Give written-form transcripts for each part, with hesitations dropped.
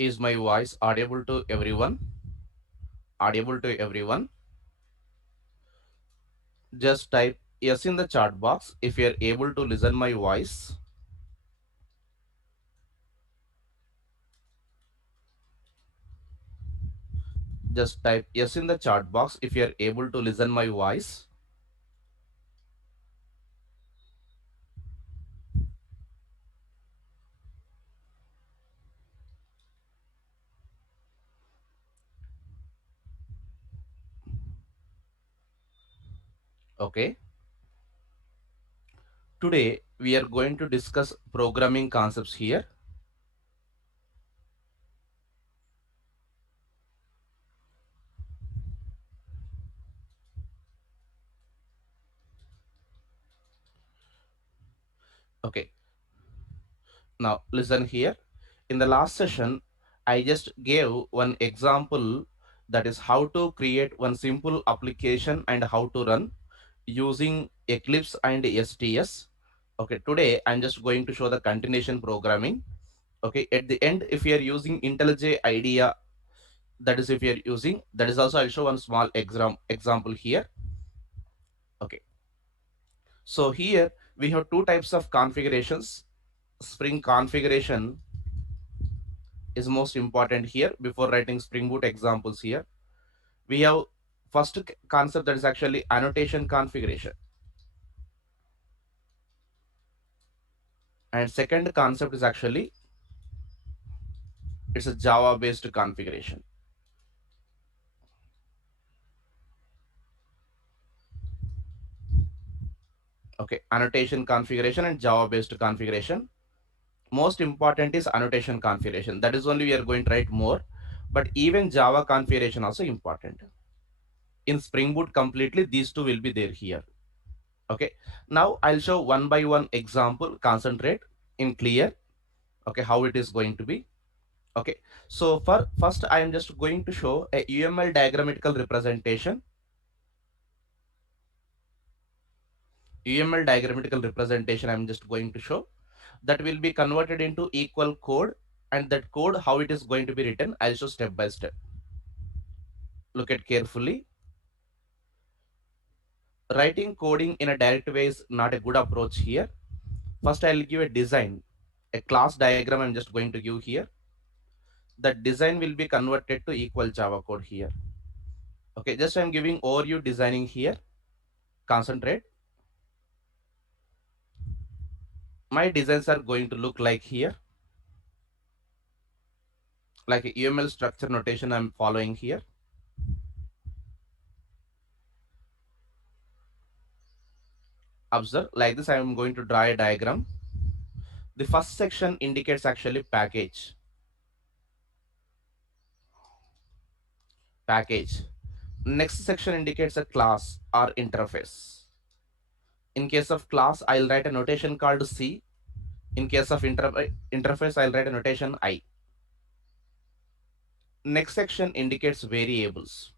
Is my voice audible to everyone? Audible to everyone? Just type yes in the chat box if you're able to listen my voice. Just type yes in the chat box if you're able to listen my voice. Okay. Today we are going to discuss programming concepts here. Okay. Now listen here. In the last session, I just gave one example, that is how to create one simple application and how to run using Eclipse and STS. Okay, today I'm just going to show the continuation programming. Okay, at the end, if you are using IntelliJ IDEA, that is if you are using, that is also I'll show one small example here. Okay, so here we have two types of configurations. Spring configuration is most important here before writing Spring Boot examples here. We have first concept, that is actually annotation configuration, and second concept is actually it's a Java based configuration. Okay, annotation configuration and Java based configuration. Most important is annotation configuration, that is only we are going to write more, but even Java configuration also important. In Spring Boot completely these two will be there here. Okay, now I'll show one by one example, concentrate in clear. Okay, how it is going to be. Okay, so for first I am just going to show a UML diagrammatical representation. UML diagrammatical representation I'm just going to show, that will be converted into equal code, and that code how it is going to be written I'll show step by step. Look at carefully. Writing coding in a direct way is not a good approach here. First I'll give a design, a class diagram I'm just going to give here. That design will be converted to equal Java code here. Okay, just I'm giving overview designing here. Concentrate. My designs are going to look like here, like a UML structure notation I'm following here. Observe, like this I am going to draw a diagram. The first section indicates actually package. Next section indicates a class or interface. In case of class, I'll write a notation called C. In case of interface, I'll write a notation I. Next section indicates variables.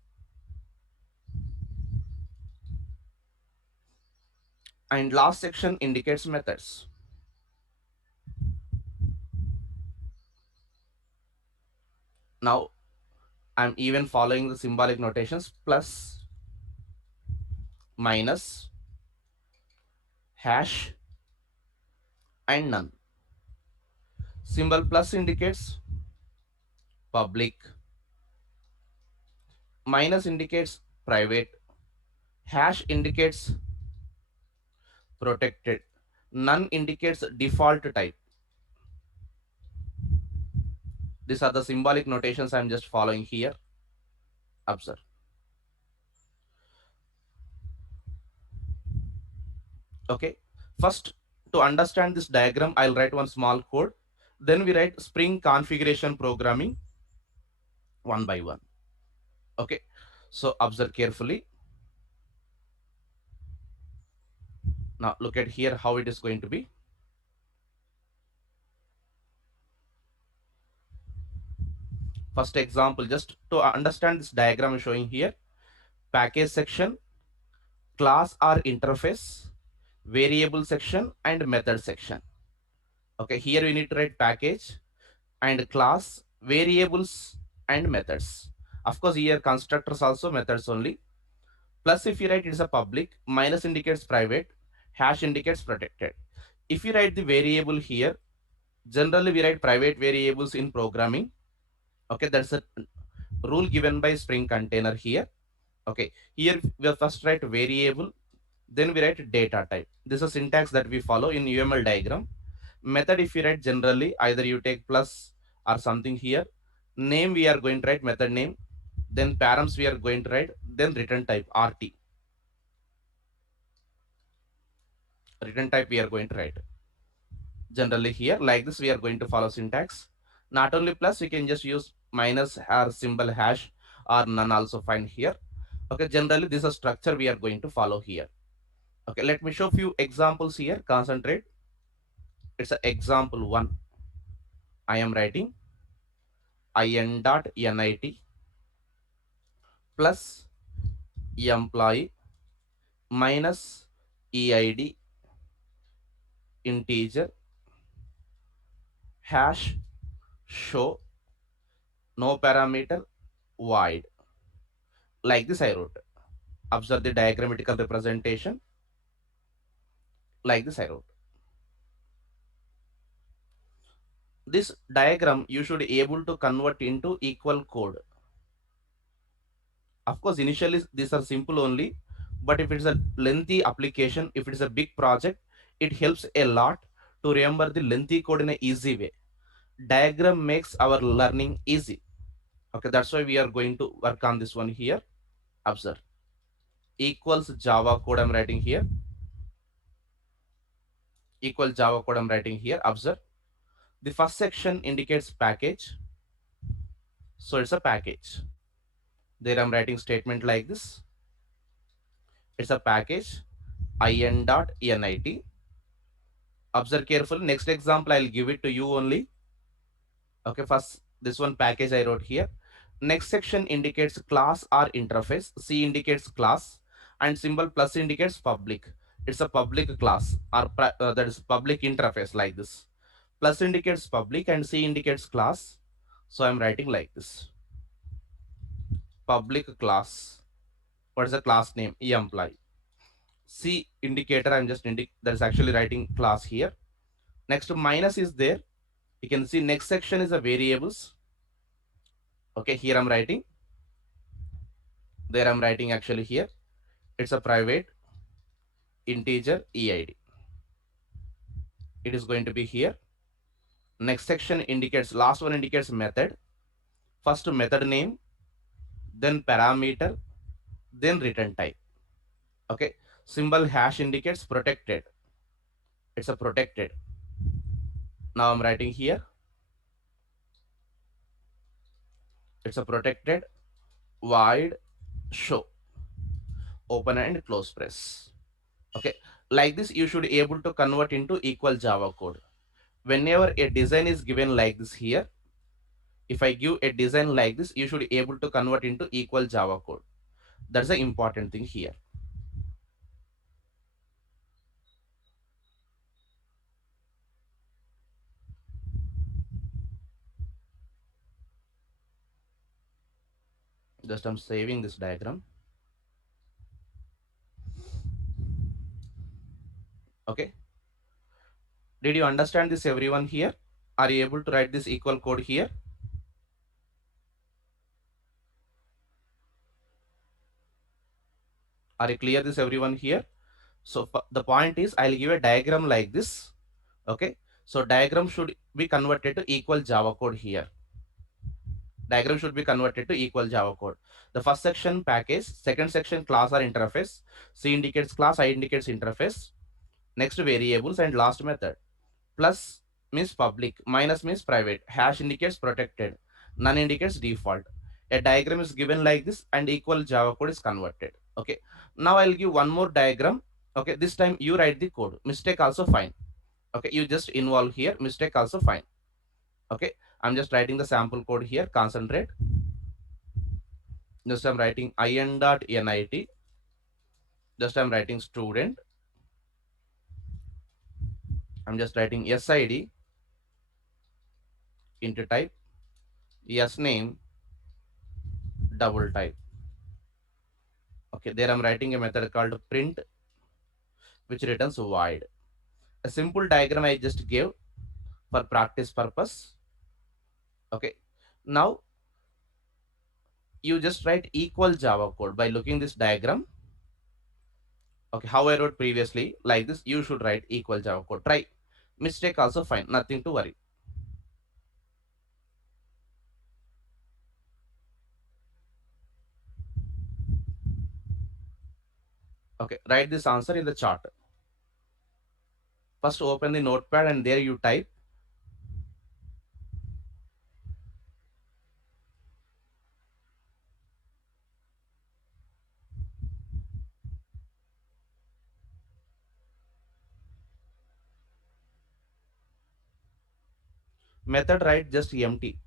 And last section indicates methods. Now, I'm even following the symbolic notations: plus, minus, hash, and none. Symbol plus indicates public, minus indicates private, hash indicates protected, none indicates default type. These are the symbolic notations I'm just following here. Observe. Okay, first, to understand this diagram I'll write one small code, then we write Spring configuration programming one by one. Okay, so observe carefully. Now look at here how it is going to be. First example, just to understand this diagram showing here: package section, class or interface, variable section, and method section. Okay, here we need to write package and class, variables and methods. Of course, here constructors also methods only. Plus, if you write it's a public, minus indicates private, hash indicates protected. If you write the variable here, generally we write private variables in programming. Okay, that's a rule given by Spring Container here. Okay, here we first write variable, then we write data type. This is a syntax that we follow in UML diagram. Method, if you write generally, either you take plus or something here. Name, we are going to write method name. Then params we are going to write. Then return type RT. Return type we are going to write. Generally here, like this, we are going to follow syntax. Not only plus, we can just use minus or symbol hash or none also fine here. Okay, generally this is a structure we are going to follow here. Okay, let me show few examples here. Concentrate. It's a example one. I am writing in.nit plus employee minus eid integer hash show no parameter void. Like this I wrote. Observe the diagrammatical representation. Like this I wrote. This diagram you should be able to convert into equal code. Of course, initially these are simple only, but if it's a lengthy application, if it's a big project, it helps a lot to remember the lengthy code in an easy way. Diagram makes our learning easy. Okay, that's why we are going to work on this one here. Observe. Equals Java code I'm writing here. Equal Java code I'm writing here. Observe. The first section indicates package. So it's a package. There I'm writing statement like this. It's a package in.nit. Observe carefully. Next example, I'll give it to you only. Okay, first this one package I wrote here. Next section indicates class or interface. C indicates class and symbol plus indicates public. It's a public class or that is public interface like this. Plus indicates public and C indicates class. So I'm writing like this. Public class. What is the class name? Employee. C indicator I'm just that is actually writing class here. Next minus is there. You can see next section is the variables. Okay, here I'm writing. There I'm writing actually here. It's a private integer eid. It is going to be here. Next section indicates, last one indicates method. First method name, then parameter, then return type. Okay, symbol hash indicates protected. It's a protected. Now I'm writing here. It's a protected void show. Open and close press. Okay, like this you should be able to convert into equal Java code. Whenever a design is given like this here, if I give a design like this, you should be able to convert into equal Java code. That's the important thing here. Just I'm saving this diagram. Okay. Did you understand this everyone here? Are you able to write this equal code here? Are you clear this everyone here? So the point is I'll give a diagram like this. Okay. So diagram should be converted to equal Java code here. Diagram should be converted to equal Java code. The first section package, second section class or interface. C indicates class, I indicates interface. Next variables and last method. Plus means public, minus means private, hash indicates protected, none indicates default. A diagram is given like this and equal Java code is converted. Okay. Now I'll give one more diagram. Okay. This time you write the code. Mistake also fine. Okay. You just involve here. Mistake also fine. Okay. I'm just writing the sample code here. Concentrate. Just I'm writing in.nit. Just I'm writing student. I'm just writing SID into type yes name double type. Okay, there I'm writing a method called print, which returns void. A simple diagram I just gave for practice purpose. Okay, now you just write equal Java code by looking this diagram. Okay, how I wrote previously like this, you should write equal Java code. Try mistake also fine, nothing to worry. Okay, write this answer in the chart. First open the notepad and there you type method, write just empty.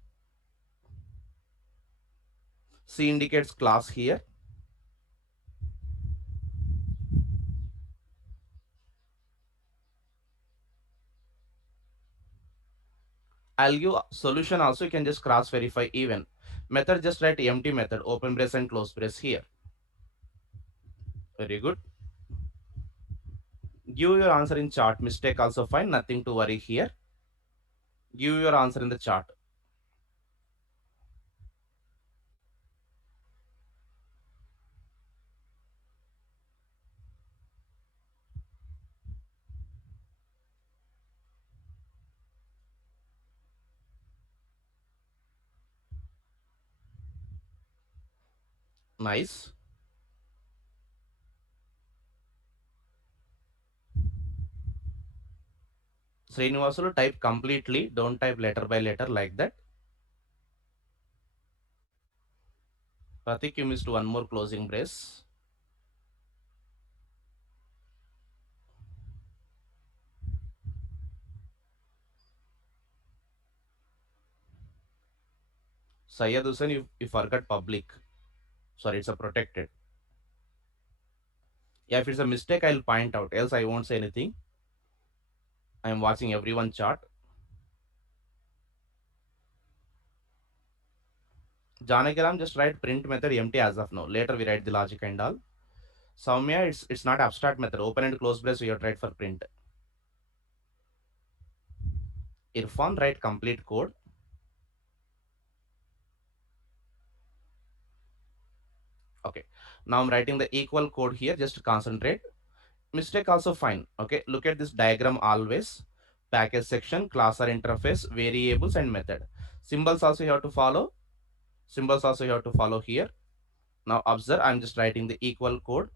C indicates class here. I'll give solution also, you can just cross verify even. Method just write empty method, open brace and close brace here. Very good. Give your answer in chart, mistake also fine, nothing to worry here. Give your answer in the chart. Nice. Srinivasulu, type completely, don't type letter by letter like that. Pratik, you missed one more closing brace. Syed Hussain, you forgot public. Sorry, it's a protected. Yeah, if it's a mistake, I'll point out. Else, I won't say anything. I am watching everyone chart. Janakiram, just write print method empty as of now. Later, we write the logic and all. Soumya, it's not abstract method. Open and close brace, we have to write for print. Irfan, write complete code. Okay. Now I'm writing the equal code here. Just concentrate. Mistake also fine. Okay. Look at this diagram always. Package section, class or interface, variables and method. Symbols also you have to follow. Symbols also you have to follow here. Now observe, I'm just writing the equal code.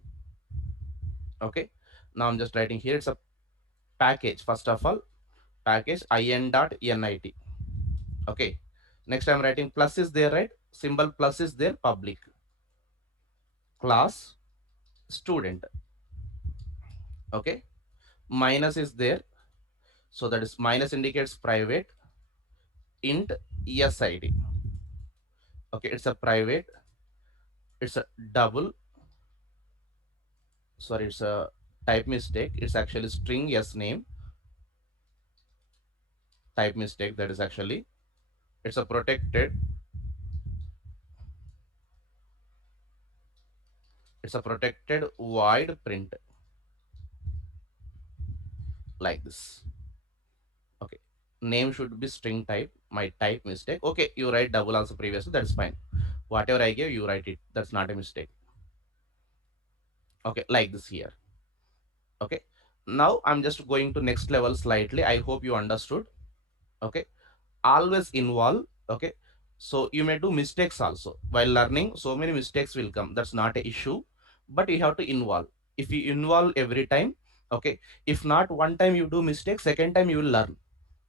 Okay. Now I'm just writing here. It's a package. First of all, package in.nit. Okay. Next I'm writing plus is there, right? Symbol plus is there, public. Class student. Okay. Minus is there. So that is minus indicates private. Int SID. Okay. It's a private. It's a double. Sorry, it's a type mistake. It's actually string yes name. Type mistake. That is actually. It's a protected. It's a protected void print. Like this. Okay. Name should be string type. My type mistake. Okay, you write double also previously. That's fine. Whatever I gave, you write it. That's not a mistake. Okay, like this here. Okay. Now I'm just going to next level slightly. I hope you understood. Okay. Always involve. Okay. So you may do mistakes also while learning. So many mistakes will come. That's not an issue, but you have to involve. If you involve every time, okay. If not one time you do mistake, second time you will learn.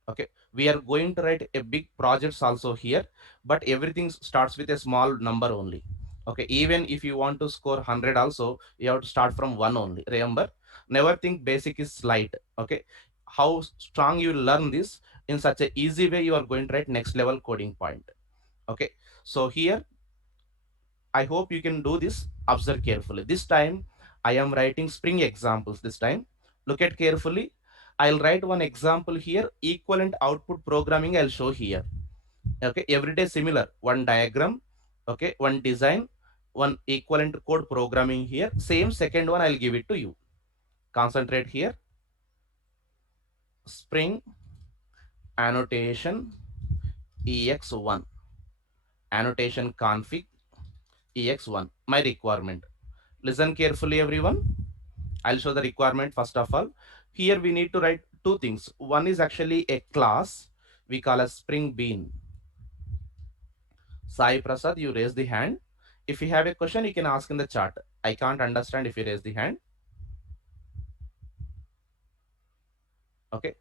Okay, we are going to write a big projects also here, but everything starts with a small number only. Okay, even if you want to score 100 also, you have to start from one only. Remember, never think basic is slight. Okay, how strong you learn this in such a easy way, you are going to write next level coding point. Okay, so here I hope you can do this. Observe carefully. This time I am writing Spring examples. This time, look at carefully. I'll write one example here. Equivalent output programming I'll show here. Okay, every day similar, one diagram, okay, one design, one equivalent code programming here. Same second one I'll give it to you. Concentrate here. Spring annotation ex1, annotation config ex1, my requirement. Listen carefully, everyone. I'll show the requirement first of all. Here we need to write two things. One is actually a class we call as Spring Bean. Sai Prasad, you raise the hand. If you have a question, you can ask in the chat. I can't understand if you raise the hand. Okay.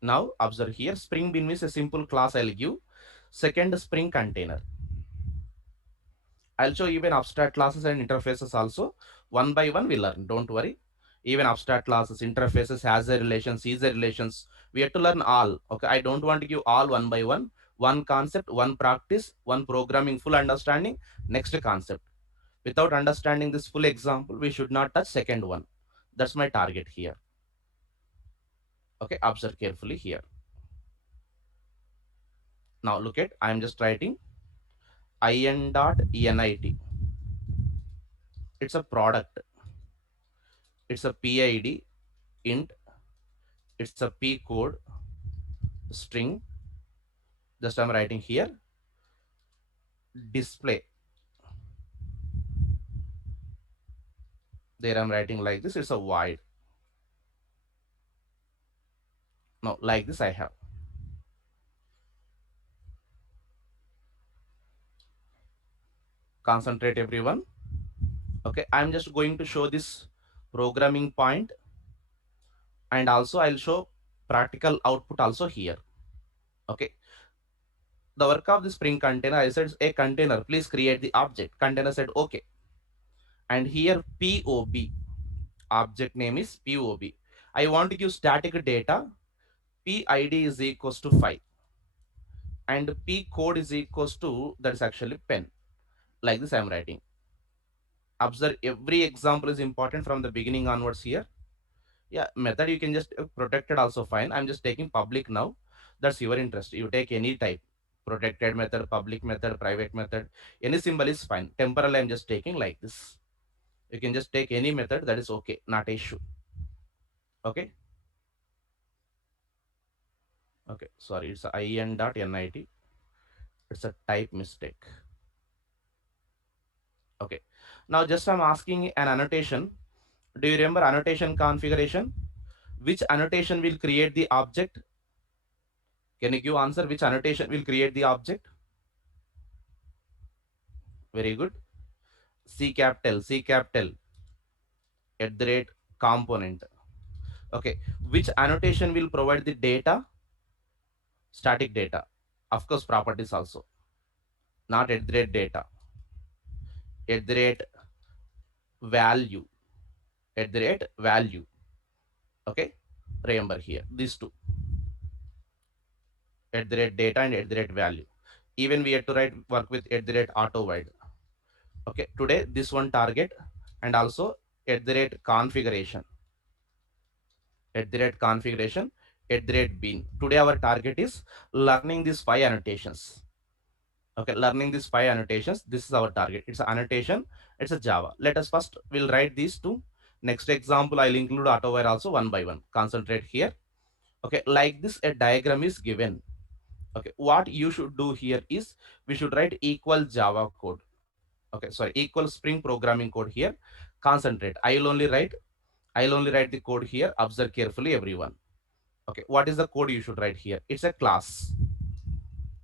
Now observe here. Spring Bean is a simple class I'll give. Second, Spring Container. I'll show even abstract classes and interfaces also. One by one we learn. Don't worry. Even abstract classes, interfaces, has a relations, is a relations. We have to learn all. Okay. I don't want to give all one by one. One concept, one practice, one programming, full understanding. Next concept. Without understanding this full example, we should not touch second one. That's my target here. Okay. Observe carefully here. Now look at, I'm just writing in.nit. It's a product. It's a PID int. It's a P code string. Just I'm writing here display. There I'm writing like this. It's a void. No, like this I have. Concentrate, everyone. Okay, I'm just going to show this programming point, and also I'll show practical output also here. Okay, the work of the Spring container, I said a container, please create the object. Container said okay. And here POB, object name is POB. I want to give static data. PID is equals to 5 and P code is equals to, that's actually pen. Like this I'm writing. Observe, every example is important from the beginning onwards here. Yeah, method you can just protected also fine. I'm just taking public now. That's your interest. You take any type. Protected method, public method, private method. Any symbol is fine. Temporal I'm just taking like this. You can just take any method, that is okay, not issue. Okay. Okay. Sorry, it's in.nit. It's a type mistake. Okay. Now just I'm asking an annotation. Do you remember annotation configuration? Which annotation will create the object? Can you give answer which annotation will create the object? Very good. C capital, C capital, at the rate component. Okay. Which annotation will provide the data? Static data. Of course, properties also. Not at the rate data. At the rate value. At the rate value. Okay. Remember here, these two. At the rate data and at the rate value. Even we have to write work with at the rate auto void. Okay, today this one target, and also at the rate configuration, at the rate configuration, at the rate bean. Today our target is learning these 5 annotations. Okay, learning these 5 annotations. This is our target. It's an annotation. It's a Java. Let us first we'll write these two. Next example I'll include AutoWire also one by one. Concentrate here. Okay, like this a diagram is given. Okay, what you should do here is we should write equal Java code. Okay, sorry, equal Spring programming code here. Concentrate. I'll only write the code here. Observe carefully, everyone. Okay, what is the code you should write here? It's a class.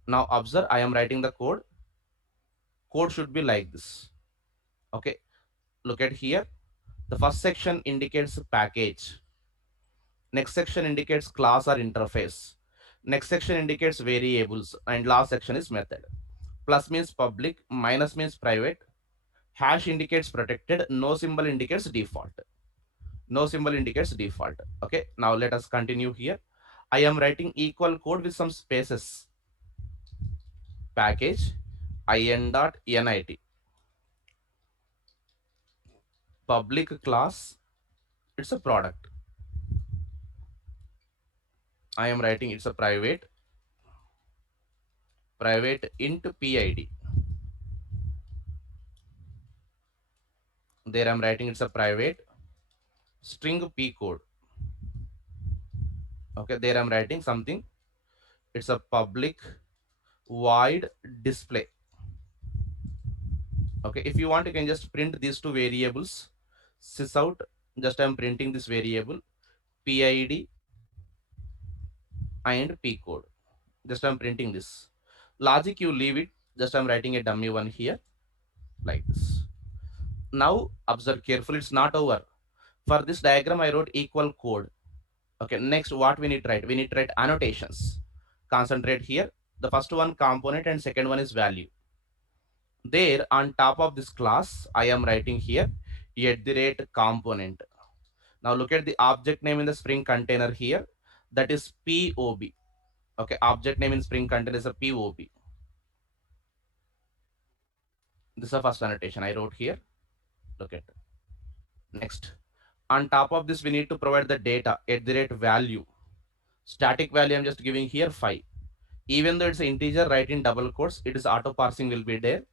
Now observe, I am writing the code. Code should be like this. Okay, look at here. The first section indicates package. Next section indicates class or interface. Next section indicates variables, and last section is method. Plus means public, minus means private, hash indicates protected, no symbol indicates default. No symbol indicates default. Okay, now let us continue here. I am writing equal code with some spaces. Package in.nit, public class it's a product. I am writing it's a private int PID. There I'm writing it's a private string P code. Okay, there I'm writing something. It's a public void display. Okay, if you want, you can just print these two variables. Sys out. Just I'm printing this variable PID and P code. Just I'm printing this. Logic you leave it. Just I'm writing a dummy one here like this. Now observe carefully. It's not over. For this diagram, I wrote equal code. Okay, next what we need to write? We need to write annotations. Concentrate here. The first one component and second one is value. There on top of this class, I am writing here @component. Now look at the object name in the Spring container here. That is POB. Okay, object name in Spring container is a POB. This is the first annotation I wrote here. Look at next. On top of this, we need to provide the data @value. Static value I'm just giving here 5. Even though it's an integer, write in double quotes. It is auto parsing will be there.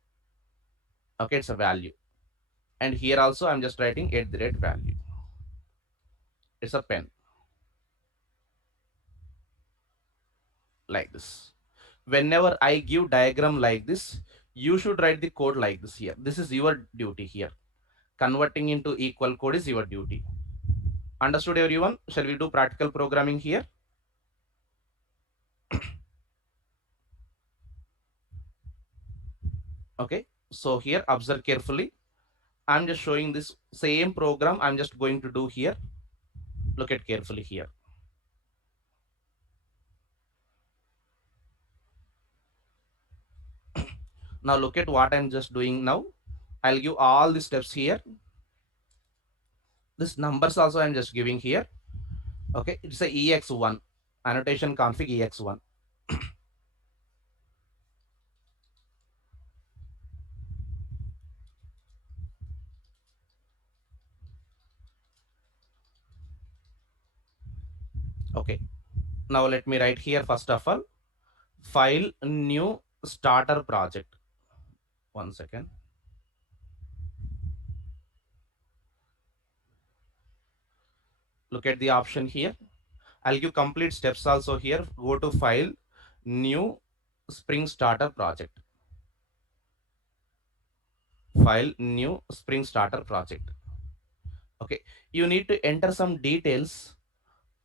Okay, it's a value. And here also I'm just writing @value. It's a pen like this. Whenever I give diagram like this, you should write the code like this here. This is your duty here. Converting into equal code is your duty. Understood everyone? Shall we do practical programming here? Okay, so here observe carefully. I'm just showing this same program I'm just going to do here. Look at carefully here. Now look at what I'm just doing now. I'll give all the steps here. This numbers also I'm just giving here. Okay, it's a EX1 annotation config EX1. Okay, now let me write here first of all file new starter project. 1 second. Look at the option here. I'll give complete steps also here. Go to file new Spring starter project. File new Spring starter project. Okay, you need to enter some details.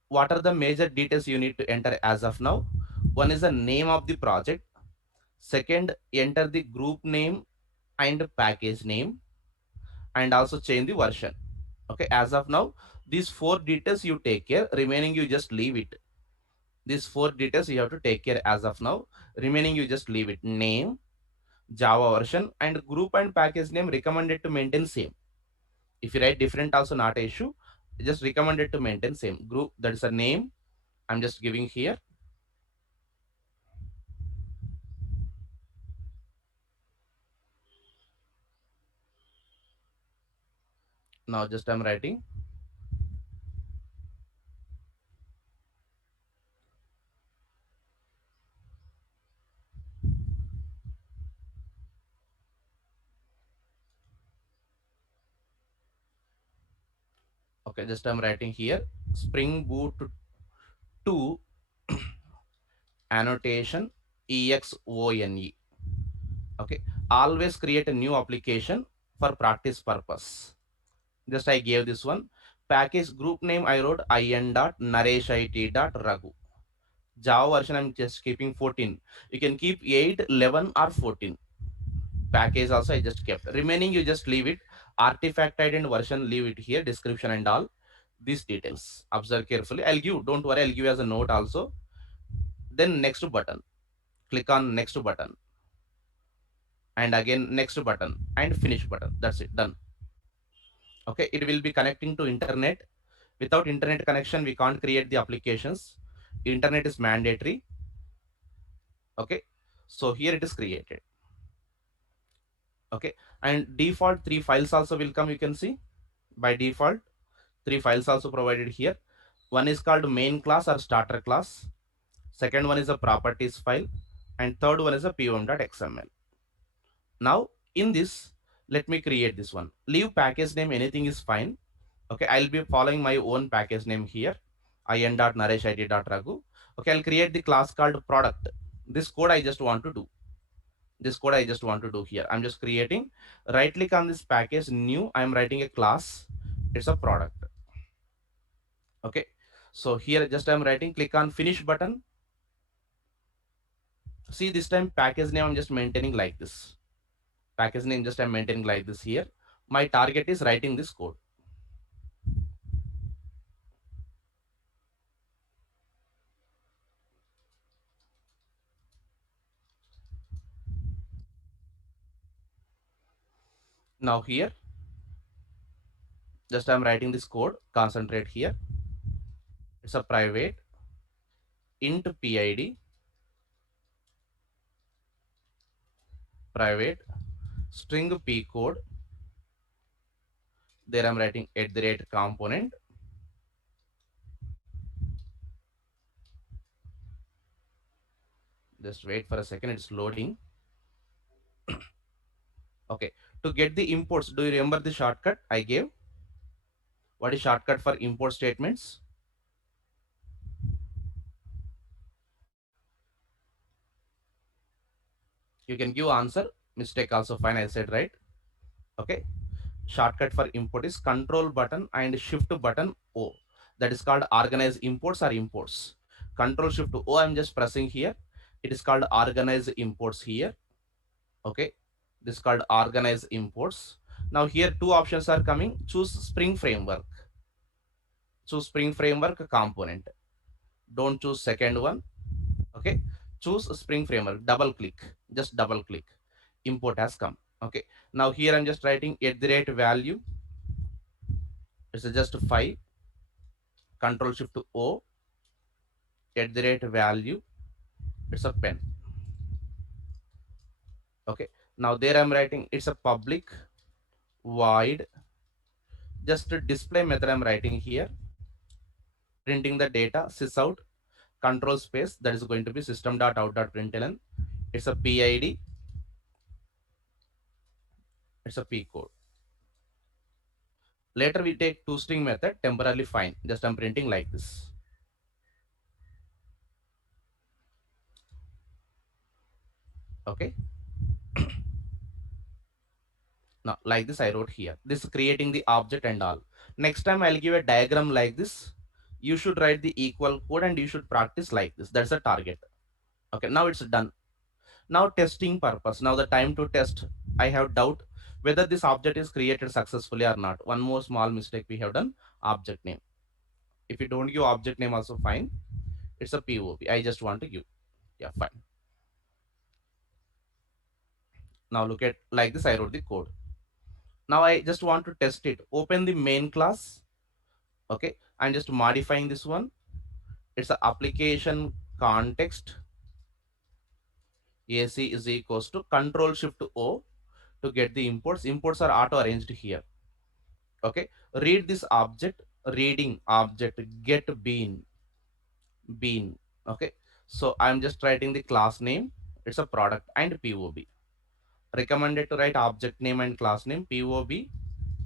What are the major details you need to enter as of now? One is the name of the project. Second, enter the group name and package name, and also change the version. Okay, as of now, these 4 details you take care. Remaining you just leave it. These 4 details you have to take care as of now. Remaining you just leave it. Name, Java version, and group and package name recommended to maintain same. If you write different, also not an issue. Just recommended to maintain same. Group, that is a name. I'm just giving here. Now just I'm writing. Okay, just I'm writing here Spring Boot 2 annotation EXONE. Okay, always create a new application for practice purpose. Just I gave this one. Package group name I wrote in.nareshit.raghu. Java version I'm just keeping 14. You can keep 8, 11 or 14. Package also I just kept. Remaining you just leave it. Artifact ID and version leave it here. Description and all these details. Observe carefully. I'll give. Don't worry. I'll give you as a note also. Then next button. Click on next button. And again next button and finish button. That's it. Done. Okay. It will be connecting to internet. Without internet connection, we can't create the applications. Internet is mandatory. Okay. So here it is created. Okay. And default 3 files also will come. You can see by default Three files also provided here. One is called main class or starter class. Second one is a properties file, and third one is a pom.xml. Now in this, let me create this one. Leave package name, anything is fine. Okay, I'll be following my own package name here, in.nareshit.raghu. Okay, I'll create the class called product. This code I just want to do. This code I just want to do here. I'm just creating, right click on this package, new, I'm writing a class. It's a product. Okay, so here just I'm writing, click on finish button. See, this time package name I'm just maintaining like this. Package name just I'm maintaining like this here. My target is writing this code. Now here, just I'm writing this code, concentrate here. It's a private int PID, private string P code. There I'm writing @component. Just wait for a second, it's loading. Okay, to get the imports, do you remember the shortcut I gave? What is shortcut for import statements? You can give answer, mistake also fine, I said right. Okay, shortcut for import is control button and shift button O. That is called organize imports or imports. Control shift O I'm just pressing here. It is called organize imports here. Okay, this is called organize imports. Now here two options are coming. Choose Spring Framework. Choose Spring Framework component. Don't choose second one. Okay, choose Spring Framework. Double click. Just double click. Import has come. Okay, now here I'm just writing @value. It's just 5. Control shift O. @value. It's a pen. Okay, now there I'm writing, it's a public void. Just a display method I'm writing here. Printing the data sysout control space, that is going to be system.out.println. It's a PID. It's a P code. Later we take toString method, temporarily fine. Just I'm printing like this. Okay. Now like this I wrote here. This is creating the object and all. Next time I'll give a diagram like this. You should write the equal code and you should practice like this. That's the target. Okay, now it's done. Now testing purpose. Now the time to test. I have doubt whether this object is created successfully or not. One more small mistake we have done. Object name. If you don't give object name also fine. It's a POP. I just want to give. Yeah, fine. Now look at like this. I wrote the code. Now I just want to test it. Open the main class. Okay, I'm just modifying this one. It's a application context. AC is equals to control shift O to get the imports. Imports are auto arranged here. Okay, read this object, reading object get bean. Okay, so I'm just writing the class name. It's a product and POB. Recommended to write object name and class name, POB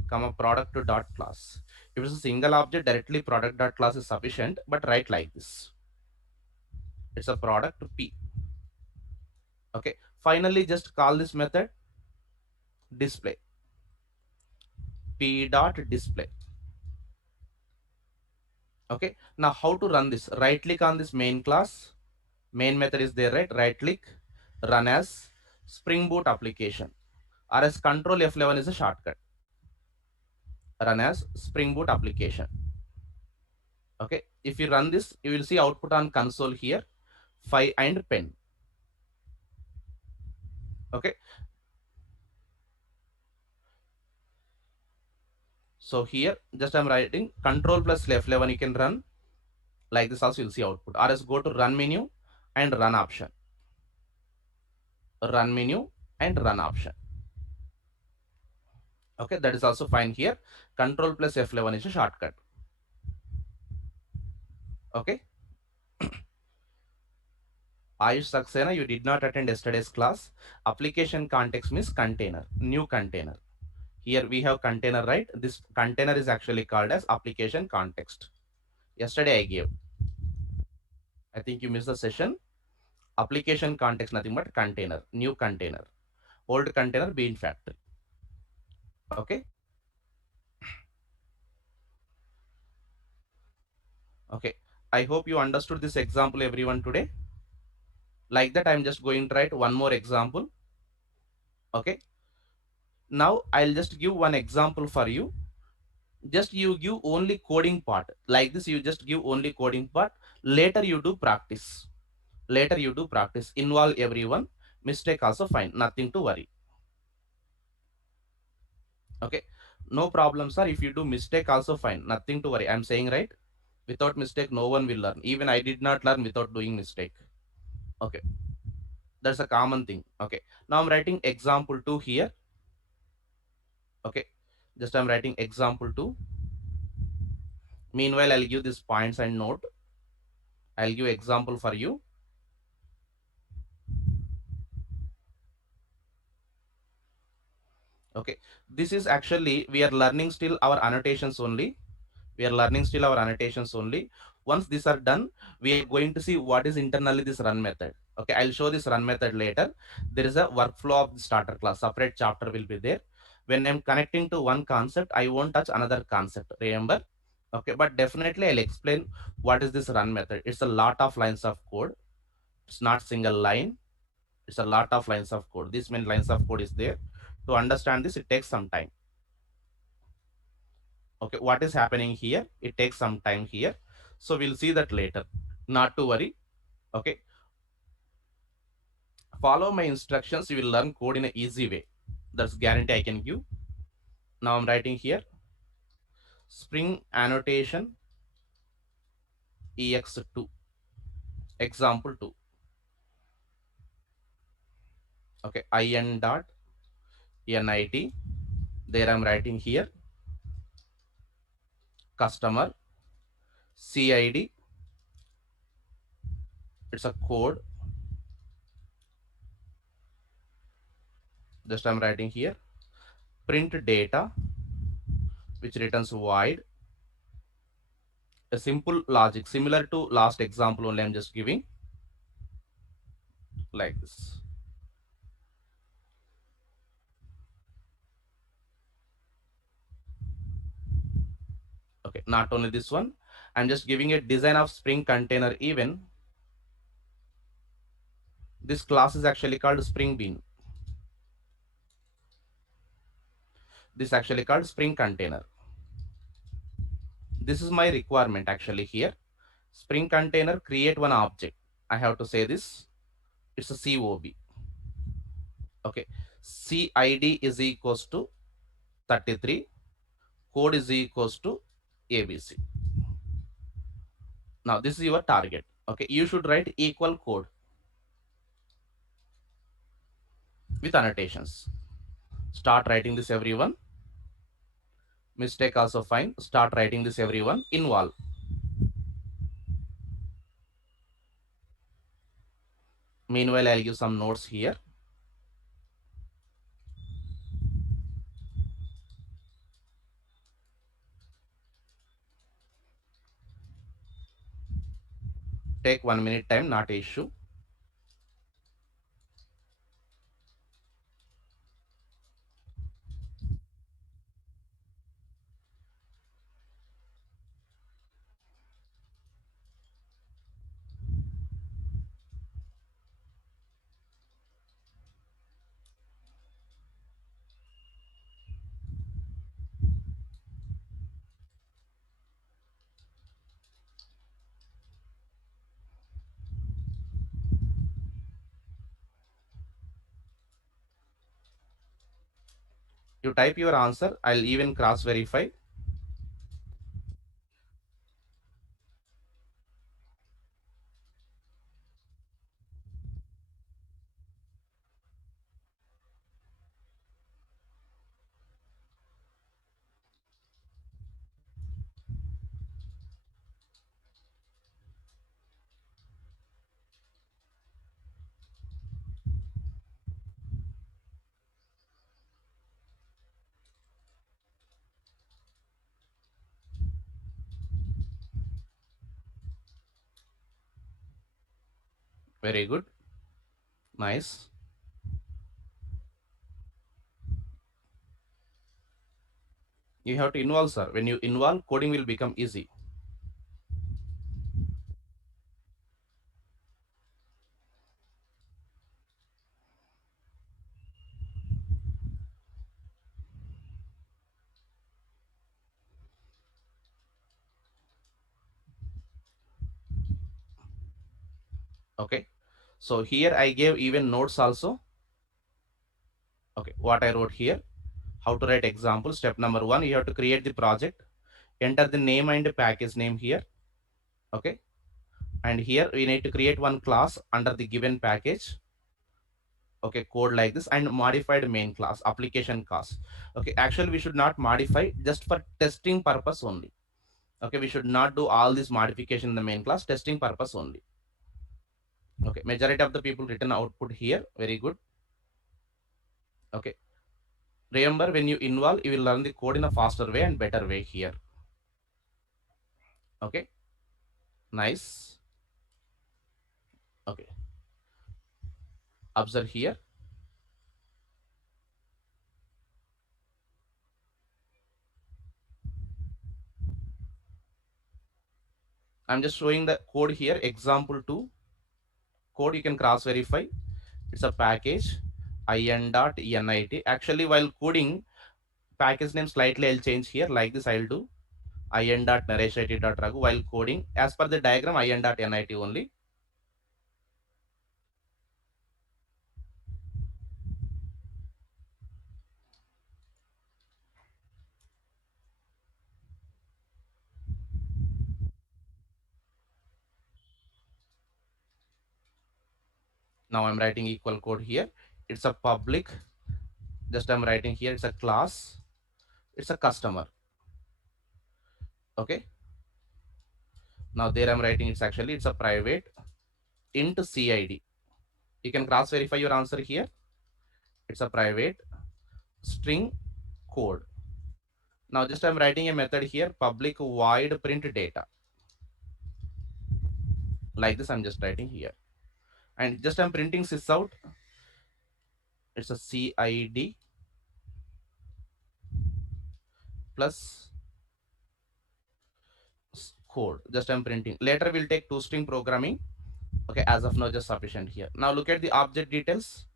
comma product to dot class. If it's a single object, directly product dot class is sufficient, but write like this. It's a product P. Okay, finally just call this method display, P dot display. Okay, now how to run this? Right click on this main class. Main method is there, right click, run as Spring Boot application, or as control F11 is a shortcut. Run as Spring Boot application. Okay, if you run this, you will see output on console here, 5 and pen. Okay, so here just I'm writing control plus F11, you can run like this also, you'll see output, or else go to run menu and run option. Run menu and run option. Okay, that is also fine here. Control plus F11 is a shortcut. Okay. Ayush Saxena, you did not attend yesterday's class. Application context means container, new container. Here we have container, right? This container is actually called as application context. Yesterday I gave. I think you missed the session. Application context, nothing but container, new container. Old container, bean factory. Okay. Okay. I hope you understood this example, everyone, today. Like that, I'm just going to write one more example. Okay. Now I'll just give one example for you. Just you give only coding part. Like this, you just give only coding part. Later you do practice. Later you do practice. Involve everyone. Mistake also fine. Nothing to worry. Okay. No problem, sir. If you do mistake also fine. Nothing to worry. I'm saying right. Without mistake, no one will learn. Even I did not learn without doing mistake. Okay. That's a common thing. Okay. Now I'm writing example 2 here. Okay. Just I'm writing example 2. Meanwhile, I'll give these points and note. I'll give example for you. Okay. This is actually, we are learning still our annotations only. We are learning still our annotations only. Once these are done, we are going to see what is internally this run method. Okay. I'll show this run method later. There is a workflow of the starter class. Separate chapter will be there. When I'm connecting to one concept, I won't touch another concept. Remember? Okay. But definitely I'll explain what is this run method. It's a lot of lines of code. It's not single line. It's a lot of lines of code. This many lines of code is there. To understand this, it takes some time. Okay, what is happening here? It takes some time here. So we'll see that later. Not to worry. Okay, follow my instructions. You will learn code in an easy way. That's guarantee I can give. Now I'm writing here Spring annotation ex2 example 2. Okay, in dot nit. There I'm writing here customer cid. It's a code. Just I'm writing here print data, which returns void. A simple logic similar to last example only. I'm just giving like this. Okay, not only this one, I'm just giving a design of Spring container even. This class is actually called Spring Bean. This actually called Spring container. This is my requirement actually here. Spring container, create one object. I have to say this. It's a COB. Okay. CID is equals to 33. Code is equals to ABC. Now this is your target. Okay. You should write equal code with annotations. Start writing this, everyone. Mistake also fine. Start writing this, everyone. Involve. Meanwhile, I'll give some notes here. Take 1 minute time, not an issue. You type your answer. I'll even cross verify. Very good. Nice. You have to involve, sir. When you involve, coding will become easy. Okay. So here I gave even notes also. Okay. What I wrote here, how to write example. Step number one, you have to create the project, enter the name and package name here. Okay. And here we need to create one class under the given package. Okay, code like this, and modified main class, application class. Okay, actually we should not modify, just for testing purpose only. Okay, we should not do all this modification in the main class, testing purpose only. Okay, majority of the people written output here. Very good. Okay, remember, when you involve, you will learn the code in a faster way and better way here. Okay, nice. Okay, observe here. I'm just showing the code here, example 2 code. You can cross verify. It's a package in.nit. Actually, while coding, package name slightly I'll change here. Like this I'll do in.narration.raghu while coding. As per the diagram, in.nit only. Now I'm writing equal code here. It's a public. Just I'm writing here. It's a class. It's a customer. Okay. Now there I'm writing. It's a private int CID. You can cross verify your answer here. It's a private string code. Now just I'm writing a method here. Public void print data. Like this I'm just writing here. And just I'm printing sys out. It's a CID plus code. Just I'm printing. Later we'll take toString programming. Okay, as of now just sufficient here. Now look at the object details.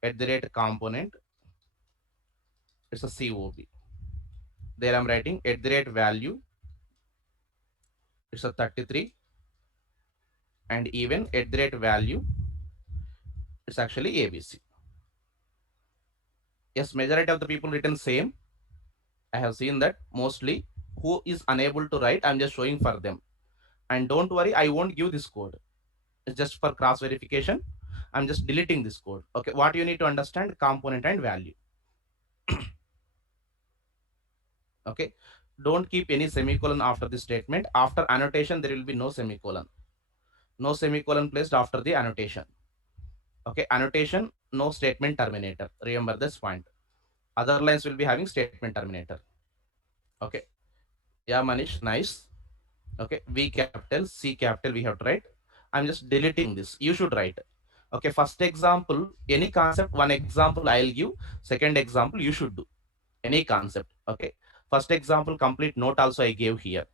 At the rate component, it's a COB. There I'm writing at the rate value. It's a 33. And even at the rate value, it's actually ABC. Yes, majority of the people written same. I have seen that mostly. Who is unable to write, I'm just showing for them. And don't worry, I won't give this code. It's just for cross verification. I'm just deleting this code. Okay, what you need to understand, component and value. Okay, don't keep any semicolon after the statement. After annotation, there will be no semicolon. No semicolon placed after the annotation. Okay, annotation, no statement terminator. Remember this point. Other lines will be having statement terminator. Okay, yeah, Manish, nice. Okay, V capital, C capital, we have to write. I'm just deleting this. You should write. Okay, first example, any concept, one example I'll give. Second example, you should do. Any concept. Okay, first example, complete note also I gave here.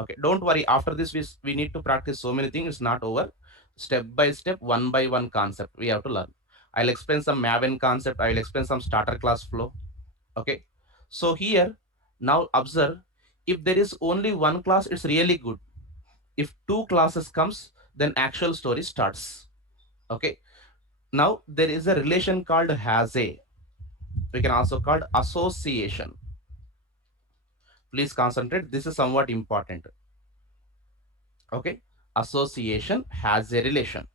Okay, don't worry. After this, we need to practice so many things. It's not over. Step by step, one by one concept we have to learn. I'll explain some Maven concept. I will explain some starter class flow. Okay, so here, now observe, if there is only one class, it's really good. If two classes comes, then actual story starts. Okay, now there is a relation called has a. We can also call association. Please concentrate. This is somewhat important. Okay, association has a relation.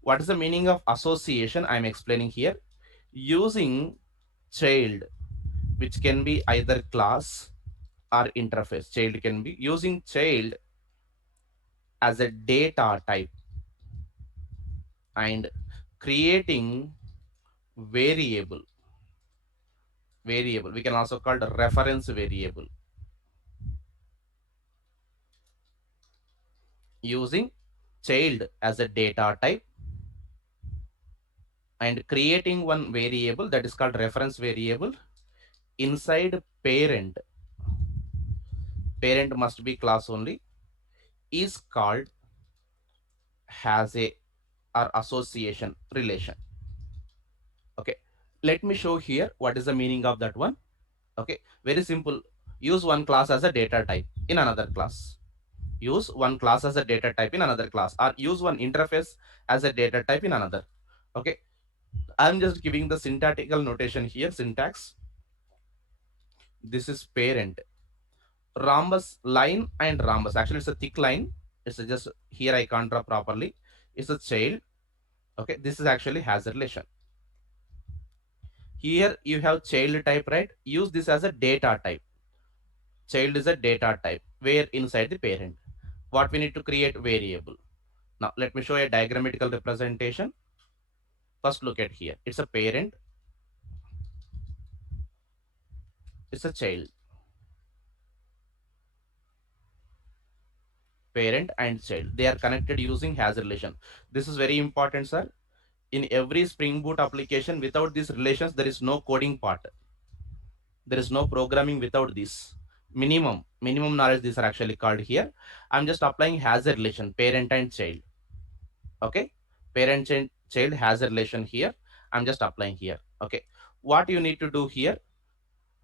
What is the meaning of association? I'm explaining here. Using child, which can be either class or interface. Child can be using child as a data type and creating variable. Variable we can also call the reference variable. Using child as a data type and creating one variable that is called reference variable inside parent. Parent must be class only, is called has a or association relation. Okay, let me show here what is the meaning of that one. Okay, very simple. Use one class as a data type in another class. Use one class as a data type in another class, or use one interface as a data type in another. Okay, I'm just giving the syntactical notation here. Syntax: this is parent, rhombus line and rhombus. Actually, it's a thick line. It's just here I can't draw properly. It's a child. Okay, this is actually has a relation. Here you have child type, right? Use this as a data type. Child is a data type where inside the parent. What we need to create variable. Now let me show a diagrammatical representation. First look at here. It's a parent. It's a child. Parent and child. They are connected using has relation. This is very important, sir. In every Spring Boot application, without these relations, there is no coding part. There is no programming without this. Minimum knowledge, these are actually called here. I'm just applying has a relation, parent and child. Okay, parent and child has a relation here. I'm just applying here. Okay, what you need to do here,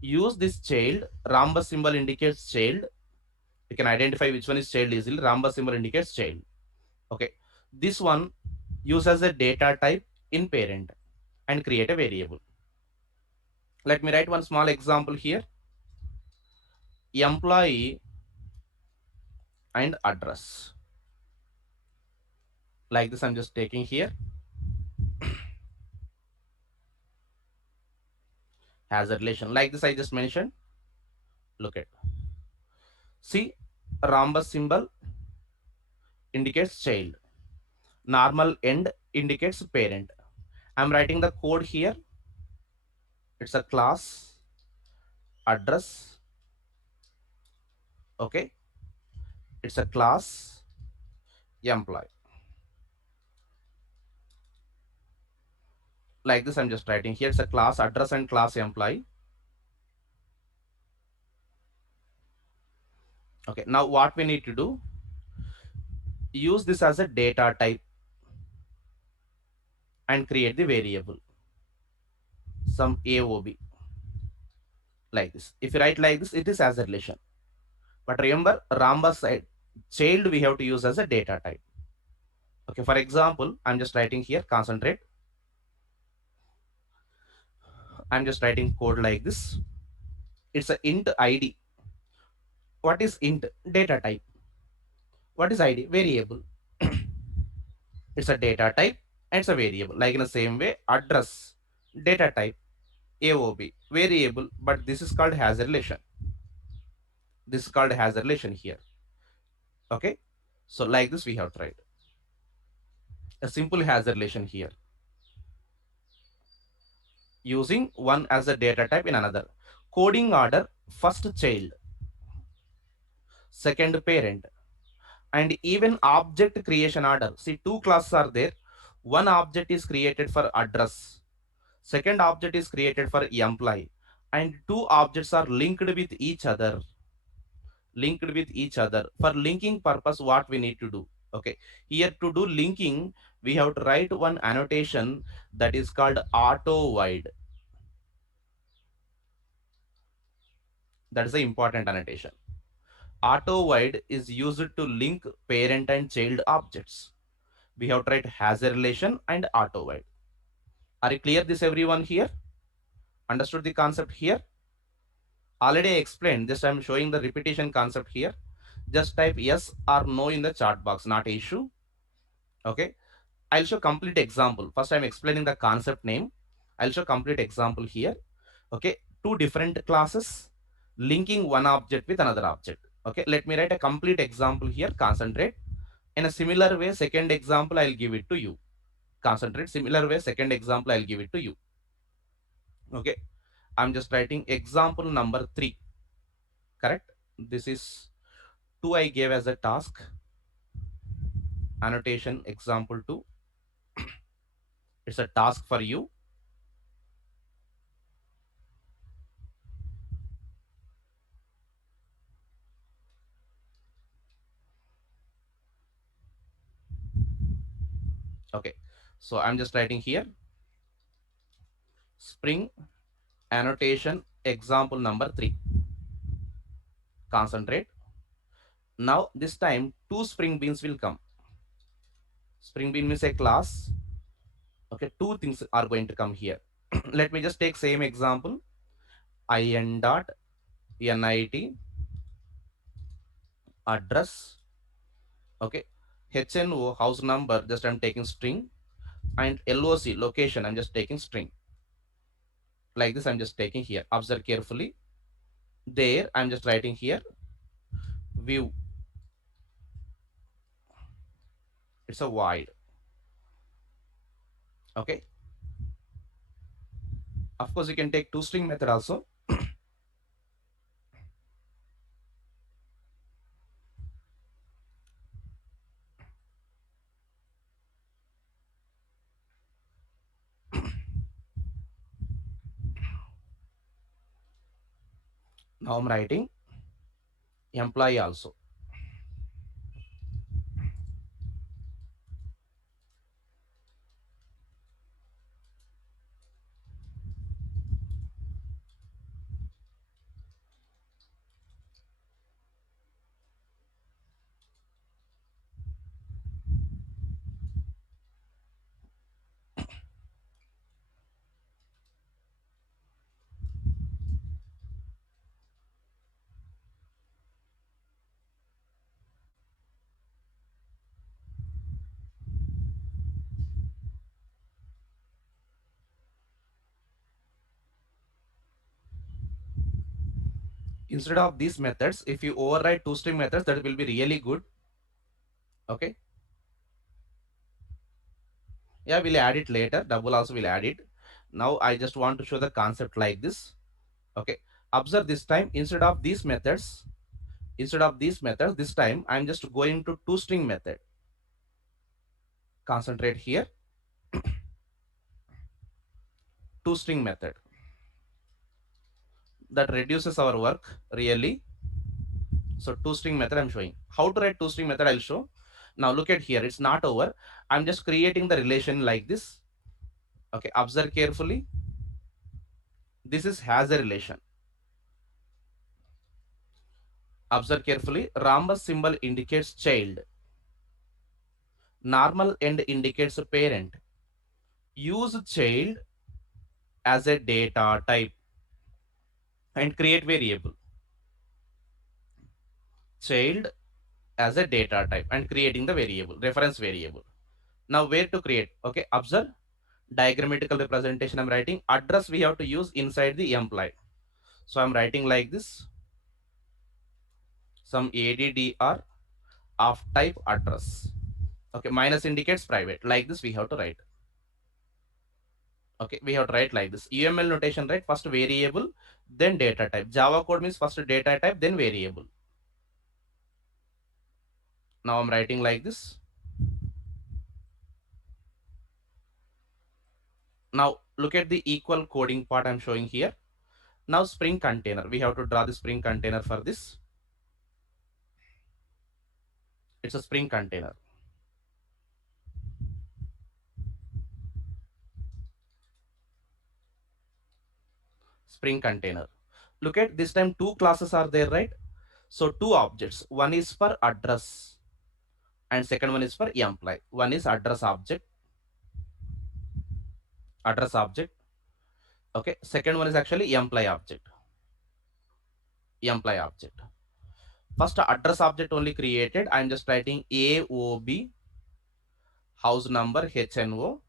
use this child. Rhombus symbol indicates child. You can identify which one is child easily. Rhombus symbol indicates child. Okay, this one use as a data type in parent and create a variable. Let me write one small example here. Employee and address. Like this, I'm just taking here has a relation. Like this, I just mentioned. Look at. See, rhombus symbol indicates child. Normal end indicates parent. I'm writing the code here. It's a class address. Okay, it's a class employee. Like this, I'm just writing here. It's a class address and class employee. Okay, now what we need to do, use this as a data type and create the variable, some AOB. Like this. If you write like this, it is as a relation. But remember, rhombus side child we have to use as a data type. Okay, for example, I'm just writing here, concentrate. I'm just writing code like this. It's a int ID. What is int? Data type. What is ID? Variable. It's a data type and it's a variable. Like in the same way, address, data type, AOB, variable, but this is called has a relation. This is called has a relation here. Okay, so like this we have tried a simple has a relation here, using one as a data type in another. Coding order: first child, second parent, and even object creation order. See, two classes are there. One object is created for address, second object is created for employee, and two objects are linked with each other. Linked with each other. For linking purpose, what we need to do? Okay, here to do linking, we have to write one annotation that is called auto void. That is the important annotation. Auto void is used to link parent and child objects. We have tried has a relation and auto void. Are you clear this everyone here? Understood the concept here? Already I explained, just I'm showing the repetition concept here. Just type yes or no in the chat box, not issue. Okay, I'll show complete example. First I'm explaining the concept name. I'll show complete example here. Okay, two different classes linking one object with another object. Okay, let me write a complete example here. Concentrate. In a similar way, second example I'll give it to you. Concentrate. Similar way, second example I'll give it to you. Okay, I'm just writing example number 3. Correct? This is 2 I gave as a task. annotation example 2. It's a task for you. Okay, so I'm just writing here spring annotation example number 3. Concentrate. Now this time two spring beans will come. Spring bean means a class. Okay, two things are going to come here. Let me just take same example. In dot nit address. Okay, hno house number, just I'm taking string, and loc location, I'm just taking string. Like this I'm just taking here. Observe carefully. There I'm just writing here view. It's a void. Okay, of course you can take two string method also. Now I'm writing employee also. Instead of these methods, if you override two string methods, that will be really good. Okay, yeah, we'll add it later. Double also will add it. Now I just want to show the concept like this. Okay, observe this time, instead of these methods, this time I'm just going to two string method. Concentrate here. Two string method, that reduces our work really. So two string method I'm showing. How to write two string method I'll show. Now look at here, it's not over. I'm just creating the relation like this. Okay, observe carefully. This is has a relation. Observe carefully. Rhombus symbol indicates child. Normal end indicates a parent. Use child as a data type and create variable. Child as a data type and creating the variable, reference variable. Now where to create? Okay, observe diagrammatical representation. I'm writing address we have to use inside the employee. So I'm writing like this, some addr of type address. Okay, minus indicates private. Like this we have to write. Okay, we have to write like this. UML notation, right? First variable, then data type. Java code means first data type, then variable. Now I'm writing like this. Now look at the equal coding part I'm showing here. Now spring container. We have to draw the spring container for this. It's a spring container. Spring container. Look at this time two classes are there, right? So two objects. One is for address and second one is for employee. One is address object. Okay. Second one is actually employee object. Employee object. First address object only created. I'm just writing AOB house number HNO.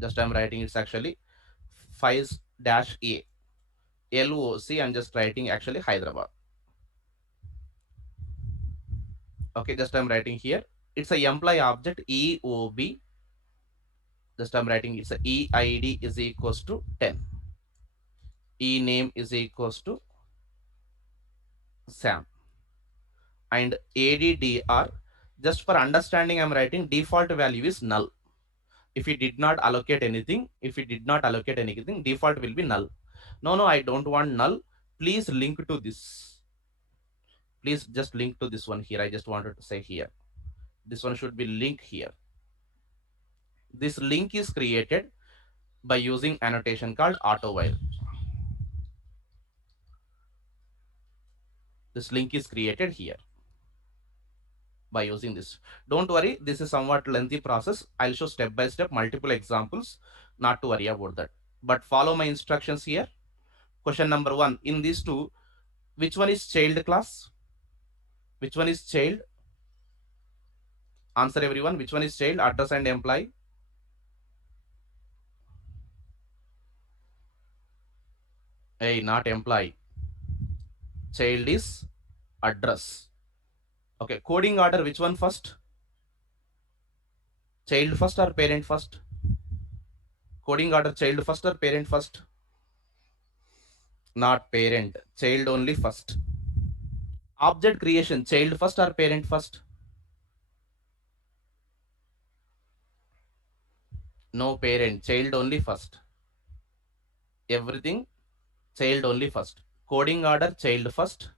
Just I'm writing it's actually 5 dash A. LOC I'm just writing actually Hyderabad. Okay, just I'm writing here. It's a employee object EOB. Just I'm writing it's a EID is equals to 10. E name is equals to Sam. And ADDR Just for understanding, I'm writing default value is null. If we did not allocate anything, default will be null. No, I don't want null. Please link to this. Please just link to this one here. I just wanted to say here. This one should be linked here. This link is created by using annotation called auto while. This link is created here by using this. Don't worry, this is somewhat lengthy process. I'll show step by step multiple examples, not to worry about that. But follow my instructions here. Question number 1. In these two, which one is child class? Which one is child? Answer everyone. Which one is child? Address and employee. Hey, not employee. Child is address. Okay, coding order, which one first? Child first or parent first? Coding order, child first or parent first? Not parent, child only first. Object creation, child first or parent first? No parent, child only first. Everything, child only first. Coding order, child first.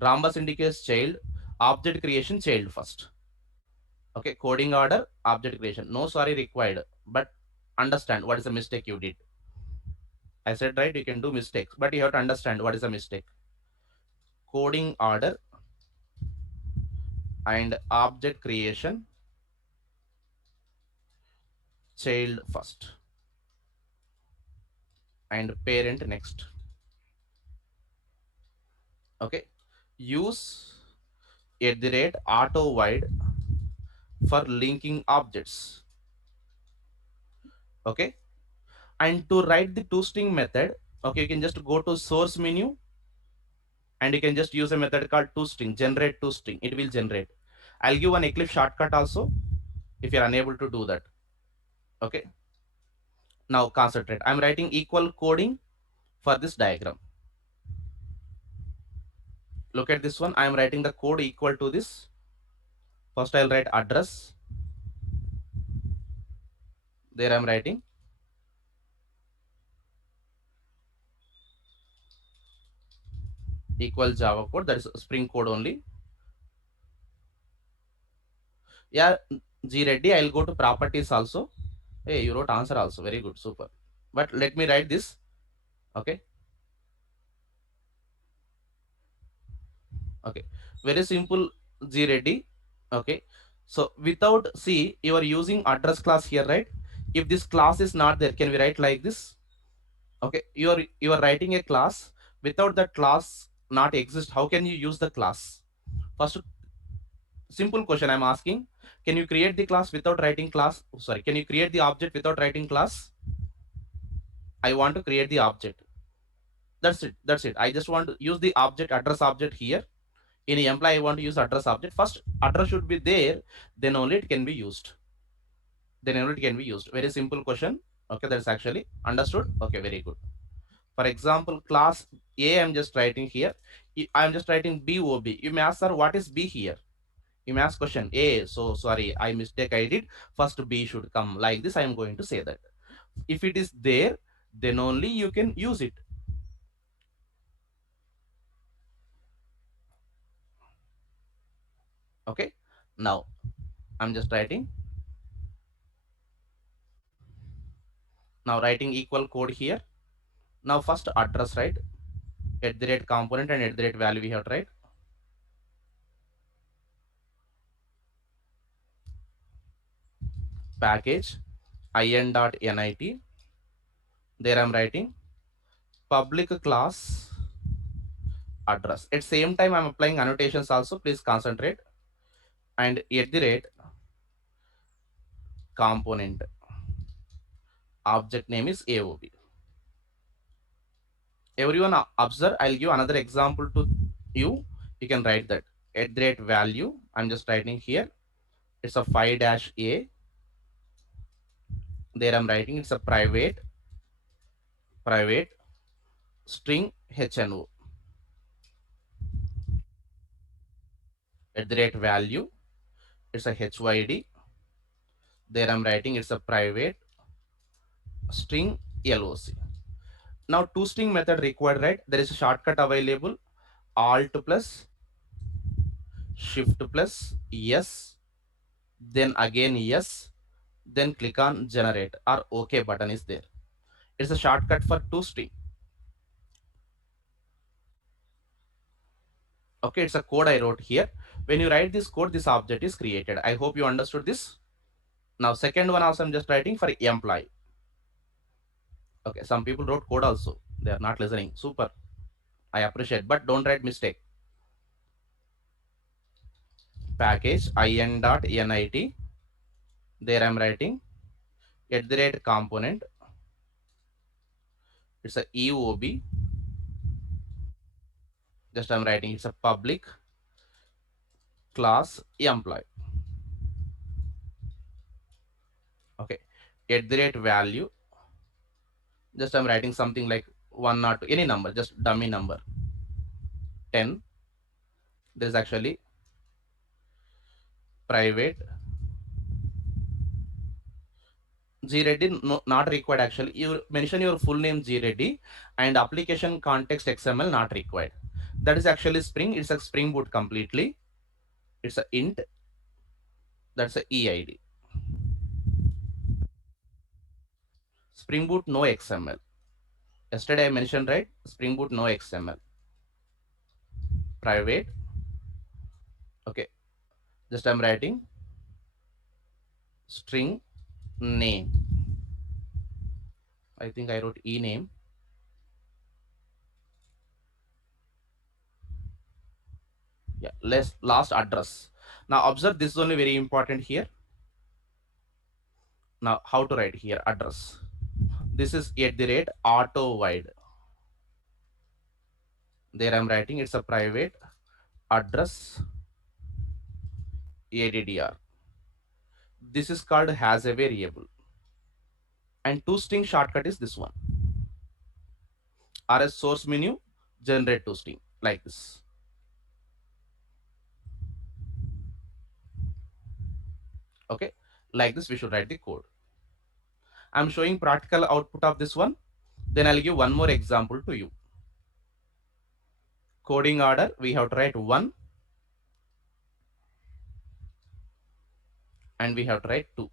Rhombus indicates child. Object creation, child first. Okay, coding order, object creation. No sorry required, but understand what is the mistake you did. I said right, you can do mistakes, but you have to understand what is the mistake. Coding order and object creation, child first and parent next. Okay, use @auto void for linking objects. Okay, and to write the toString method, okay, you can just go to source menu and you can just use a method called toString, generate toString. It will generate. I'll give an Eclipse shortcut also if you're unable to do that. Okay, now concentrate. I'm writing equal coding for this diagram. Look at this one. I'm writing the code equal to this. First I'll write address. There I'm writing equal Java code, that is Spring code only. Yeah, G Reddy, I'll go to properties also. Hey, you wrote answer also. Very good, super. But let me write this. Okay. Okay. Very simple, G Reddy. Okay. So without see, you are using address class here, right? If this class is not there, can we write like this? Okay. You are writing a class without that class not exist. How can you use the class? First, simple question I'm asking. Can you create the class without writing class? Sorry, can you create the object without writing class? I want to create the object. That's it. I just want to use the object, address object here. In employee, I want to use address object. First address should be there, then only it can be used. Very simple question. Okay, that's actually understood. Okay, very good. For example, class A, I'm just writing here. I'm just writing BOB. You may ask, sir, what is B here? You may ask question A. So sorry, I did. First B should come like this. I am going to say that. If it is there, then only you can use it. Okay. Now I'm just writing. Now writing equal code here. Now first address, right? @component and @value we have to write. Package in.nit. There I'm writing public class address. At same time I'm applying annotations also. Please concentrate. And @component. Object name is AOB. Everyone observe. I'll give another example to you. You can write that @value. I'm just writing here. It's a 5-A. There I'm writing it's a private string HNO. @value. it's a HYD. There I'm writing it's a private string LOC. Now two string method required, right? There is a shortcut available, alt plus shift plus yes, then again yes, then click on generate or OK button is there. It's a shortcut for two string. Okay, it's a code I wrote here. When you write this code, this object is created. I hope you understood this. Now second one also I'm just writing for employee. Okay, some people wrote code also. They are not listening. Super. I appreciate, but don't write mistake. Package in.nit. There I'm writing at the rate component. It's a EOB. Just I'm writing it's a public class employee. Okay. At the rate value. Just I'm writing something like one or two, any number, just dummy number. 10. There's actually private greddy no, not required actually. You mention your full name greddy and application context XML not required. That is actually Spring. It's a Spring Boot completely. It's a int. That's a EID. Spring Boot no XML. Yesterday I mentioned, right? Spring Boot no XML. Private. Okay. Just I'm writing string name. I think I wrote e name. Yeah. Last address. Now observe this is only very important here. Now how to write here address. This is at the rate auto wide. There I'm writing it's a private address ADDR. This is called has a variable. And two string shortcut is this one. RS source menu generate two string like this. Okay, like this we should write the code. I'm showing practical output of this one. Then I'll give one more example to you. Coding order, we have to write one and we have to write two.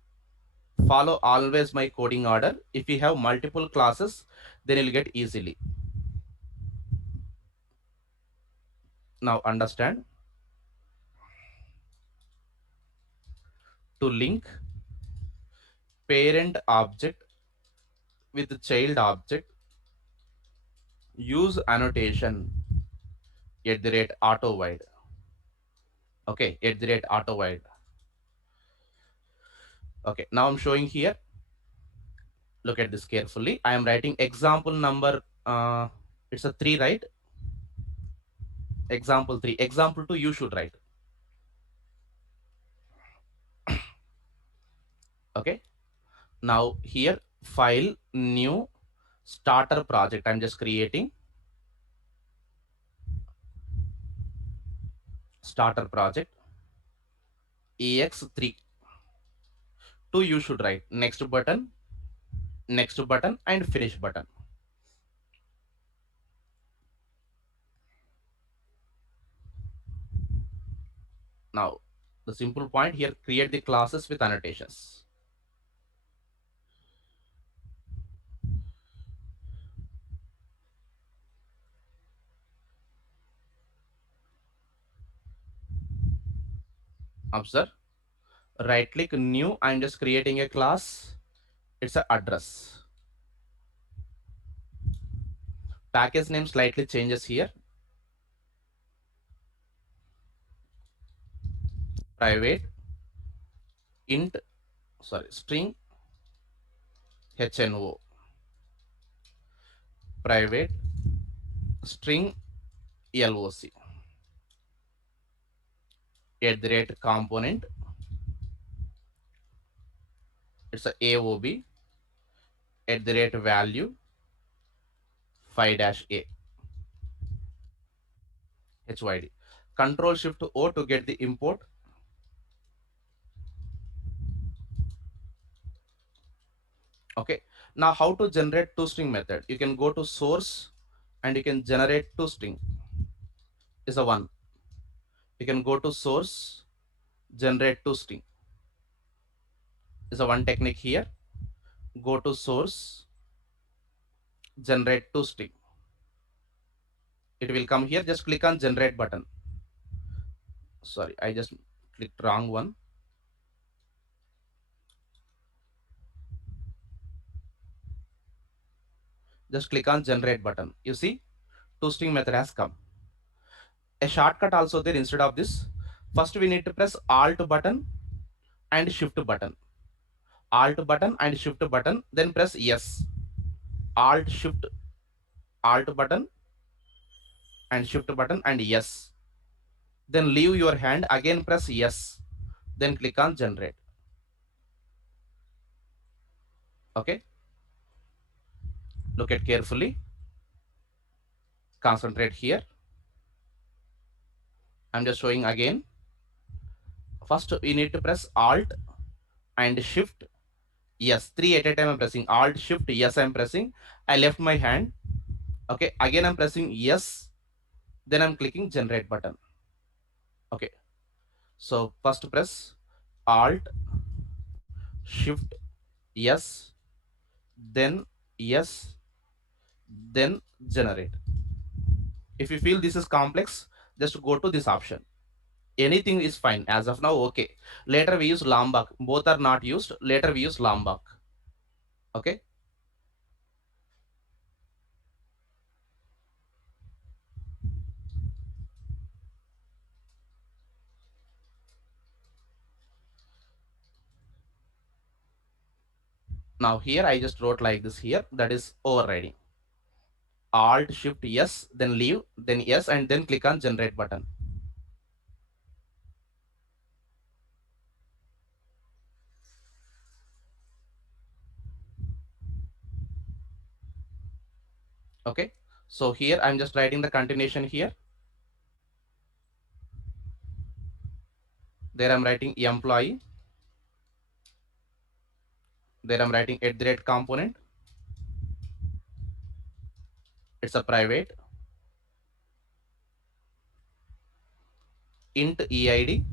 Follow always my coding order. If you have multiple classes, then you'll get easily. Now understand. To link parent object with the child object, use annotation at the rate auto wide. Okay, at the rate auto wide. Okay, now I'm showing here. Look at this carefully. I am writing example number. It's a 3, right? Example 3. Example 2 you should write. Okay. Now here file new starter project. I'm just creating starter project ex3. 2 you should write next button and finish button. Now the simple point here, create the classes with annotations. Observe, right click new. I'm just creating a class. It's a address. Package name slightly changes here. Private int, sorry, string HNO. Private string LOC. At the rate component, it's a AOB. At the rate value 5-A HYD. Control Shift O to get the import. Okay, now how to generate toString method? You can go to source and you can generate toString is a one. You can go to source, generate toString is a one technique here. Go to source, generate toString. It will come here. Just click on generate button. Sorry, I just clicked wrong one. Just click on generate button. You see, toString method has come. A shortcut also there instead of this. First we need to press Alt button and Shift button. Alt button and Shift button. Then press yes. Alt Shift Alt button and Shift button and yes. Then leave your hand. Again press yes. Then click on generate. Okay. Look at carefully. Concentrate here. I'm just showing again. First we need to press Alt and Shift. Yes, three at a time I'm pressing. Alt Shift yes I'm pressing. I left my hand. Okay, again I'm pressing yes. Then I'm clicking generate button. Okay, so first press Alt Shift yes, then yes, then generate. If you feel this is complex, just go to this option. Anything is fine as of now. Okay, later we use Lombok. Both are not used. Later we use Lombok. Okay, now here I just wrote like this here. That is overriding. Alt Shift yes, then leave, then yes, and then click on generate button. Okay, so here I'm just writing the continuation here. There I'm writing employee. There I'm writing at the rate component. It's a private int eid,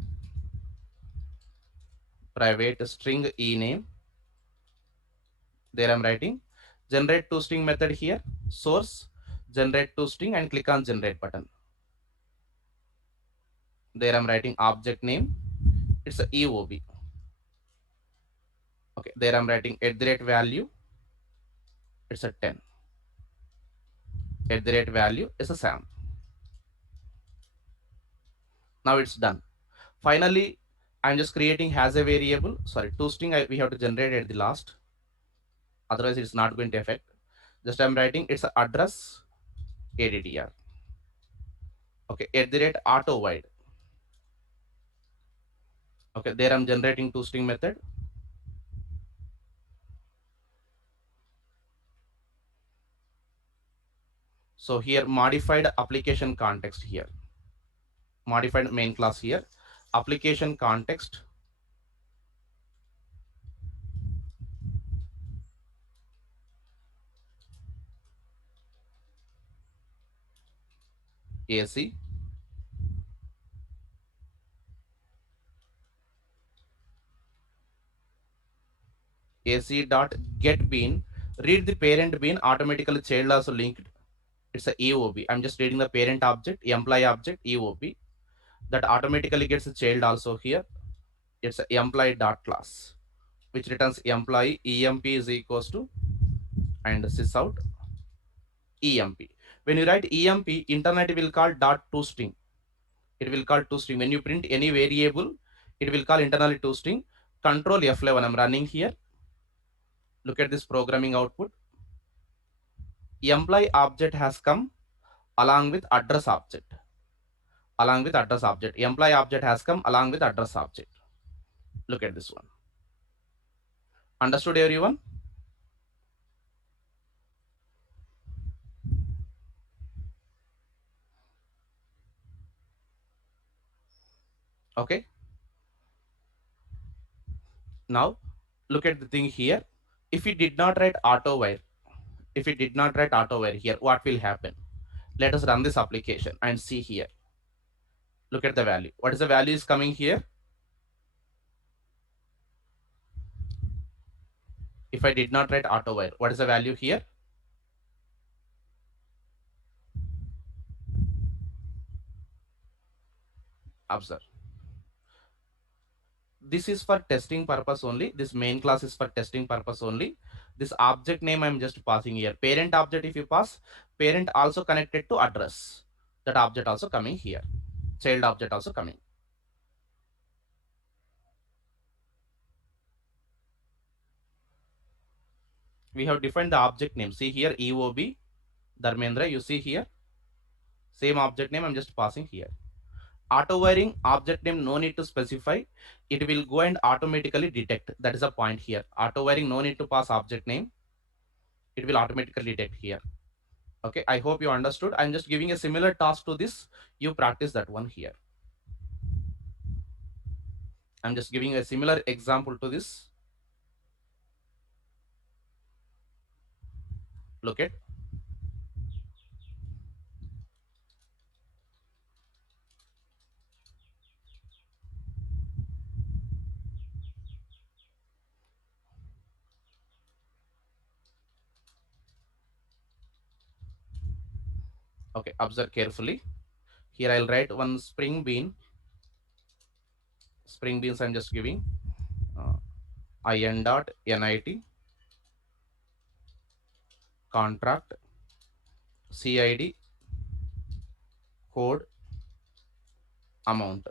private string ename. There I'm writing generate toString method here. Source, generate toString, and click on generate button. There I'm writing object name. It's a EOB. Okay, there I'm writing at the rate value. It's a 10. At the rate value is a Sam. Now it's done. Finally, I'm just creating as a variable. Sorry, toString we have to generate at the last. Otherwise, it's not going to affect. Just I'm writing it's a address ADDR. Okay, at the rate auto wide. Okay, there I'm generating toString method. So here modified application context here. Modified main class here. Application context AC. AC dot get bean. Read the parent bean, automatically child also linked. It's a EOB. I'm just reading the parent object, employee object, EOB. That automatically gets a child also here. It's a employee dot class, which returns employee. EMP is equals to and sysout EMP. When you write EMP, internet will call dot toString. It will call toString. When you print any variable, it will call internally toString. Control F11. I'm running here. Look at this programming output. Employee object has come along with address object. Along with address object. Employee object has come along with address object. Look at this one. Understood everyone? Okay. Now look at the thing here. If we did not write auto wire, if we did not write auto wire here, what will happen? Let us run this application and see here. Look at the value. What is the value is coming here? If I did not write auto wire, what is the value here? Observe. This is for testing purpose only. This main class is for testing purpose only. This object name I'm just passing here. Parent object, if you pass, parent also connected to address. That object also coming here. Child object also coming. We have defined the object name. See here, EOB Dharmendra. You see here, same object name I'm just passing here. Auto wiring object name, no need to specify. It will go and automatically detect. That is a point here. Auto wiring, no need to pass object name. It will automatically detect here. Okay, I hope you understood. I'm just giving a similar task to this. You practice that one here. I'm just giving a similar example to this. Look at. Okay, observe carefully. Here I'll write one spring bean. Spring beans I'm just giving. Uh, in dot nit contract CID code amount.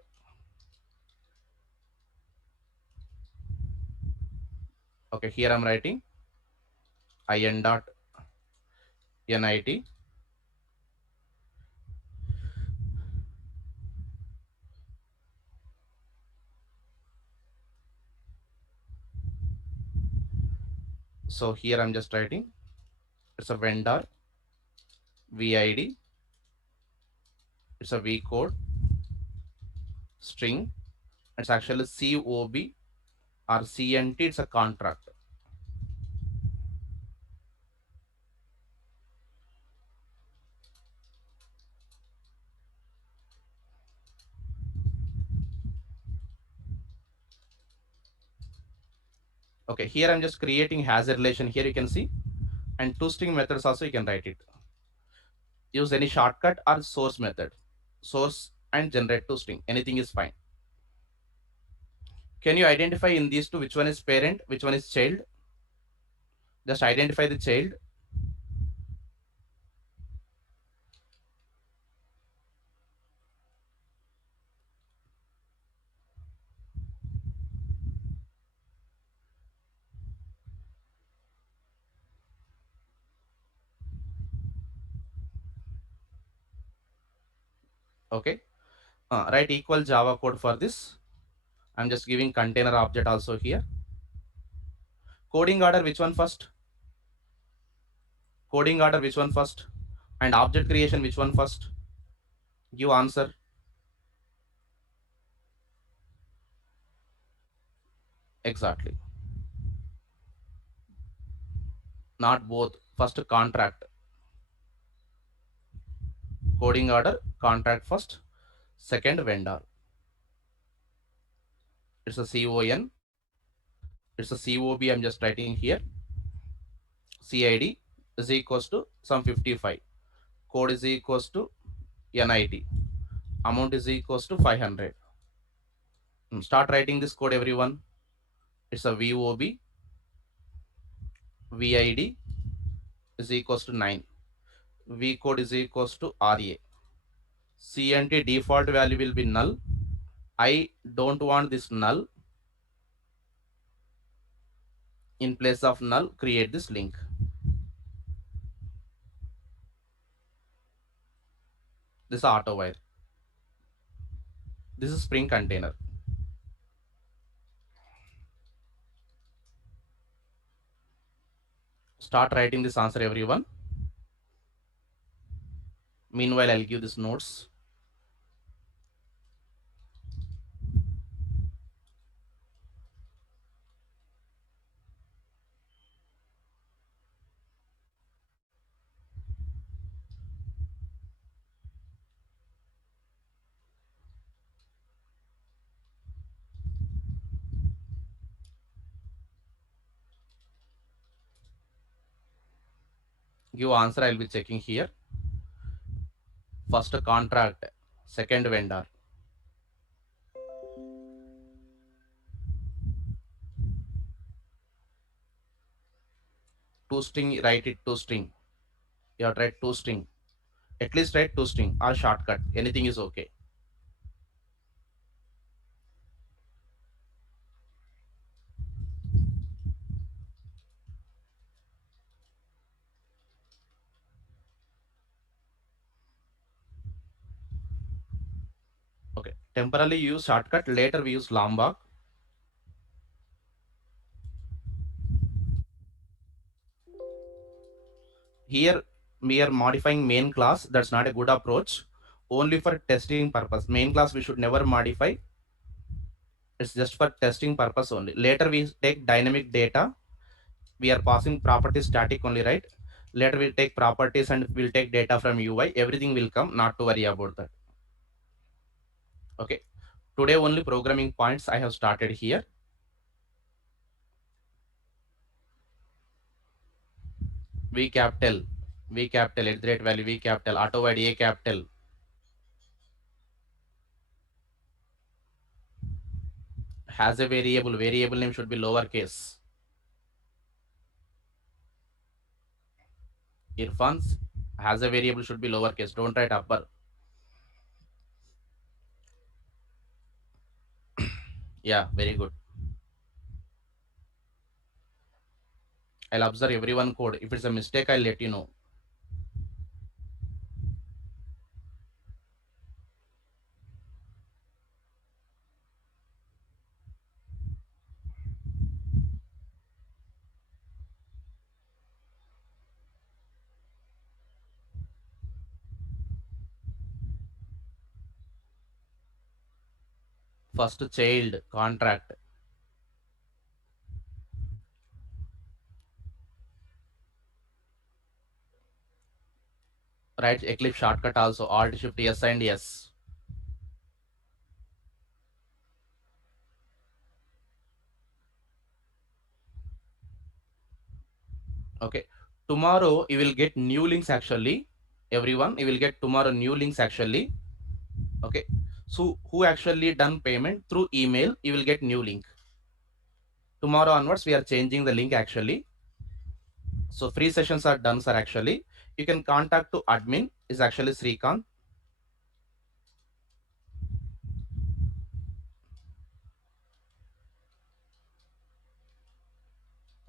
Okay, here I'm writing in dot nit so here I'm just writing it's a vendor vid, it's a v code string, it's actually cob or cnt, it's a contract. Okay, here I'm just creating has a relation. Here you can see, and two string methods also you can write it. Use any shortcut or source method, source and generate to string, anything is fine. Can you identify in these two which one is parent, which one is child? Just identify the child. Okay, write equal Java code for this. I'm just giving container object also here. Coding order, which one first? Coding order, which one first? And object creation, which one first? Give answer. Exactly. Not both. First contract. Coding order, contract first. Second vendor. It's a CON. It's a COB. I'm just writing here. CID is equals to some 55. Code is equals to NIT. Amount is equals to 500. Start writing this code, everyone. It's a VOB. VID is equals to 9. V code is equals to RA. CNT default value will be null. I don't want this null. In place of null, create this link. This is auto wire. This is Spring container. Start writing this answer, everyone. Meanwhile, I'll give this notes. Give answer, I'll be checking here. First contract, second vendor. Two string, write it two string. You have to write two string. At least write two string or shortcut. Anything is okay. Okay. Temporarily use shortcut. Later we use Lombok. Here we are modifying main class. That's not a good approach. Only for testing purpose. Main class we should never modify. It's just for testing purpose only. Later we take dynamic data. We are passing properties static only, right? Later we'll take properties and we'll take data from UI. Everything will come. Not to worry about that. Okay. Today only programming points I have started here. V capital, V capital, at the rate value, V capital, auto wide A capital, has a variable, variable name should be lowercase. Irfan's has a variable should be lowercase. Don't write upper. Yeah, very good. I'll observe everyone code. If it's a mistake, I'll let you know. First child contract. Right, Eclipse shortcut also. Alt Shift S and S. Okay. Tomorrow you will get new links actually. Everyone, you will get tomorrow new links actually. Okay. So who actually done payment through email, you will get new link. Tomorrow onwards, we are changing the link actually. So free sessions are done, sir. Actually, you can contact to admin is actually Srikanth.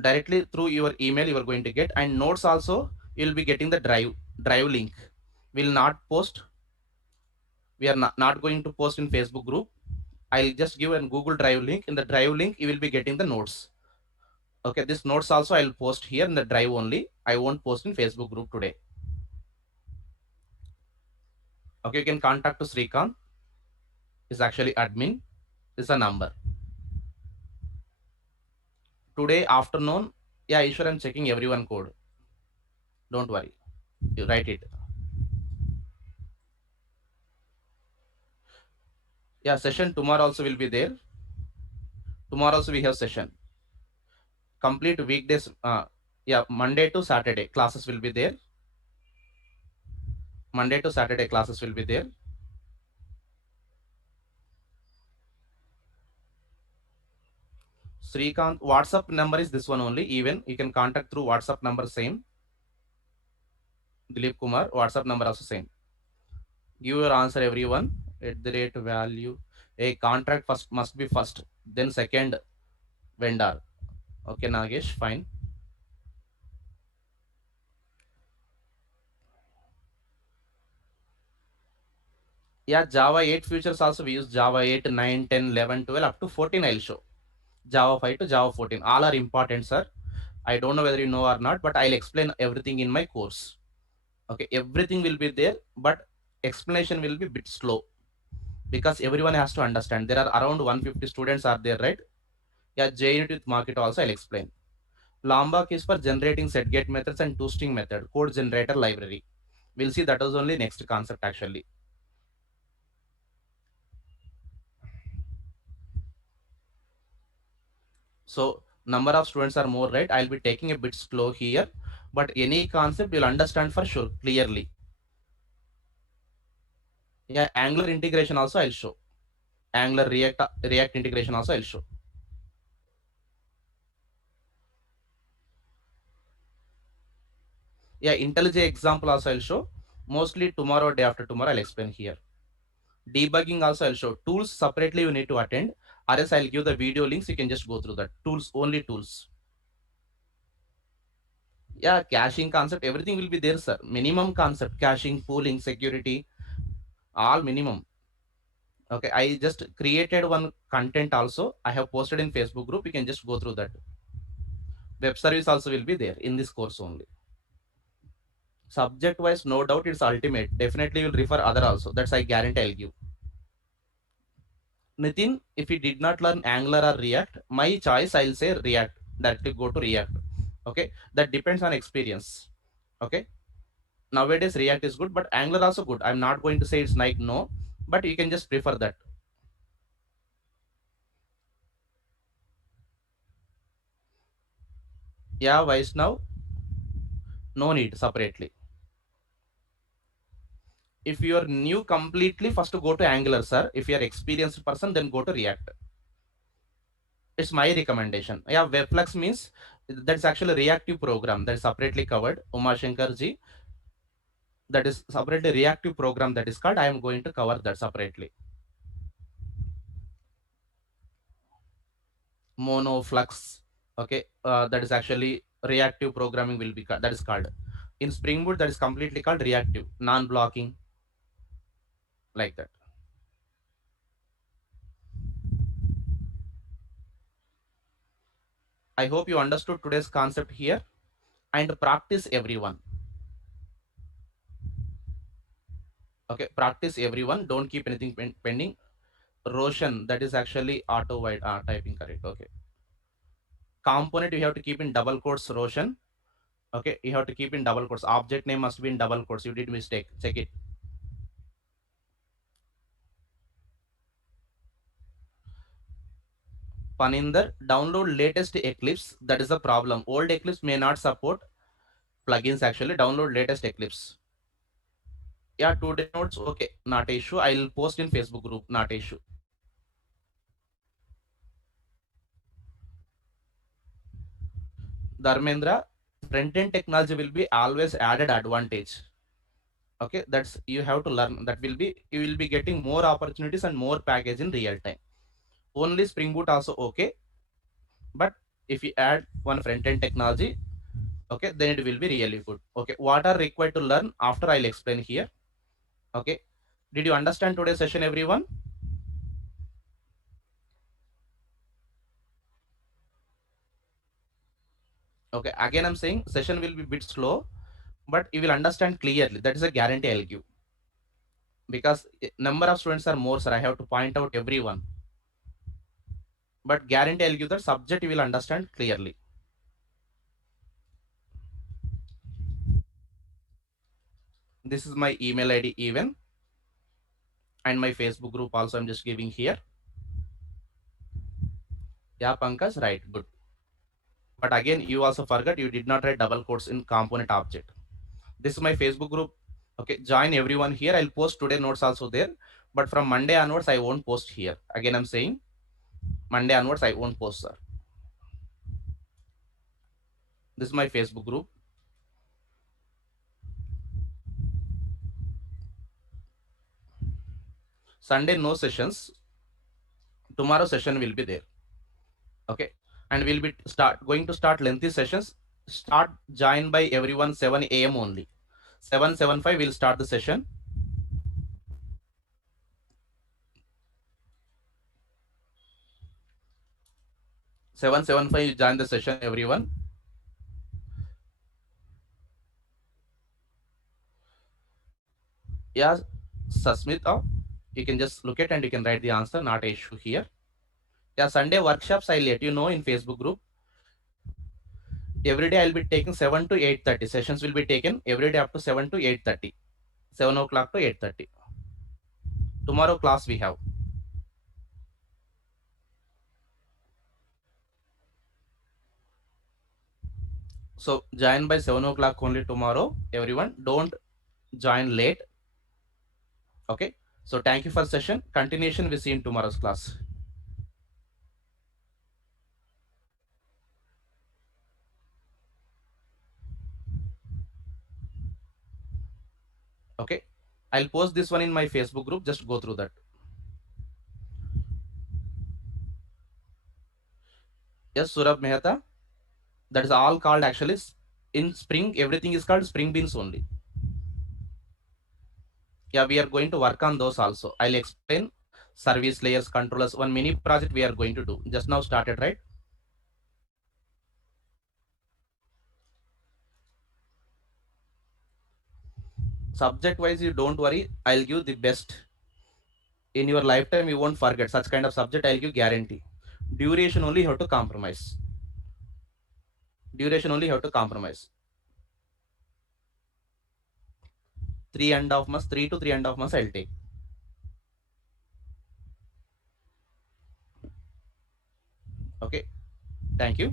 Directly through your email, you are going to get, and notes also you will be getting the drive link. Will not post. We are not going to post in Facebook group. I'll just give a Google Drive link. In the Drive link, you will be getting the notes. Okay, this notes also I'll post here in the Drive only. I won't post in Facebook group today. Okay, you can contact to Srikanth. Is actually admin. Is a number. Today afternoon, yeah, Ishwar, I'm checking everyone code. Don't worry. You write it. Yeah, session tomorrow also will be there. Tomorrow also we have session. Complete weekdays. Yeah, Monday to Saturday classes will be there. Monday to Saturday classes will be there. Srikanth, WhatsApp number is this one only. Even you can contact through WhatsApp number same. Dilip Kumar, WhatsApp number also same. Give your answer everyone. At the rate value. A contract first must be first. Then second vendor. Okay, Nagesh, fine. Yeah, Java 8 features also we use Java 8, 9, 10, 11, 12 up to 14 I'll show. Java 5 to Java 14. All are important, sir. I don't know whether you know or not, but I'll explain everything in my course. Okay, everything will be there, but explanation will be bit slow because everyone has to understand. There are around 150 students are there, right? Yeah, JUnit with market also I'll explain. Lombok is for generating set get methods and toString method, code generator library. We'll see that is only next concept actually. So number of students are more, right? I'll be taking a bit slow here. but any concept you'll understand for sure clearly. Yeah, Angular integration also I'll show. Angular React integration also I'll show. Yeah, IntelliJ example also I'll show. Mostly tomorrow, day after tomorrow, I'll explain here. Debugging also I'll show. Tools separately you need to attend, or else I'll give the video links. You can just go through that. Tools, only tools. Yeah, caching concept, everything will be there, sir. Minimum concept, caching, pooling, security, all minimum. Okay, I just created one content also. I have posted in Facebook group. You can just go through that. Web service also will be there in this course only. Subject wise, no doubt it's ultimate. Definitely will refer other also. That's I guarantee I'll give. Nitin, if you did not learn Angular or React, my choice I'll say React. Directly go to React. Okay, that depends on experience. Okay, nowadays React is good, but Angular also good. I'm not going to say it's like no, but you can just prefer that. Yeah, Vaishnav, no need separately. If you are new completely, first go to Angular, sir. If you are experienced person, then go to React. It's my recommendation. Yeah, Webflux means that's actually a reactive program that is separately covered. Uma Shankar ji, that is separately reactive program that is called. I am going to cover that separately. Monoflux, okay, that is actually reactive programming will be that is called. In Spring Boot, that is completely called reactive, non-blocking, like that. I hope you understood today's concept here and practice everyone. Okay, practice everyone. Don't keep anything pending. Roshan, that is actually auto wide typing correct. Okay. Component you have to keep in double quotes, Roshan. Okay, you have to keep in double quotes. Object name must be in double quotes. You did mistake. Check it. Paninder, download latest Eclipse. That is the problem. Old Eclipse may not support plugins actually. Download latest Eclipse. Yeah, 2 day notes. Okay, not a issue. I'll post in Facebook group. Not a issue. Dharmendra, front end technology will be always added advantage. Okay, that's you have to learn. That will be you will be getting more opportunities and more package in real time. Only Spring Boot also okay, but if you add one front end technology, okay, then it will be really good. Okay, what are required to learn after I'll explain here. Okay, did you understand today's session, everyone? Okay, again I'm saying session will be a bit slow, but you will understand clearly. That is a guarantee I'll give, because number of students are more, sir. I have to point out everyone, but guarantee I'll give the subject you will understand clearly. This is my email ID even, and my Facebook group also I'm just giving here. Yeah, Pankaj, right, good. But again, you also forgot you did not write double quotes in component object. This is my Facebook group. Okay, join everyone here. I'll post today notes also there. But from Monday onwards, I won't post here. Again, I'm saying Monday onwards, I won't post, sir. This is my Facebook group. Sunday, no sessions. Tomorrow session will be there. Okay. And we'll be going to start lengthy sessions. Start join by everyone 7 a.m. only. 7:75 we'll start the session. 7:75 you join the session, everyone. Yeah, Sasmita, you can just look at and you can write the answer, not a issue here. Yeah, Sunday workshops, I'll let you know in Facebook group. Every day I'll be taking 7 to 8:30. Sessions will be taken every day up to 7 to 8:30. 7 o'clock to 8:30. Tomorrow class we have. So join by 7 o'clock only tomorrow, everyone. Don't join late. Okay, so thank you for session. Continuation we see in tomorrow's class. Okay, I'll post this one in my Facebook group, just go through that. Yes, Surab Mehta, that is all called actually in spring, everything is called spring beans only. Yeah, we are going to work on those also. I'll explain service layers, controllers, one mini project we are going to do, just now started, right? Subject wise, you don't worry, I'll give the best. In your lifetime you won't forget such kind of subject, I'll give guarantee. Duration only you have to compromise. Duration only you have to compromise. 3.5 months, 3 to 3.5 months I'll take. Okay, thank you.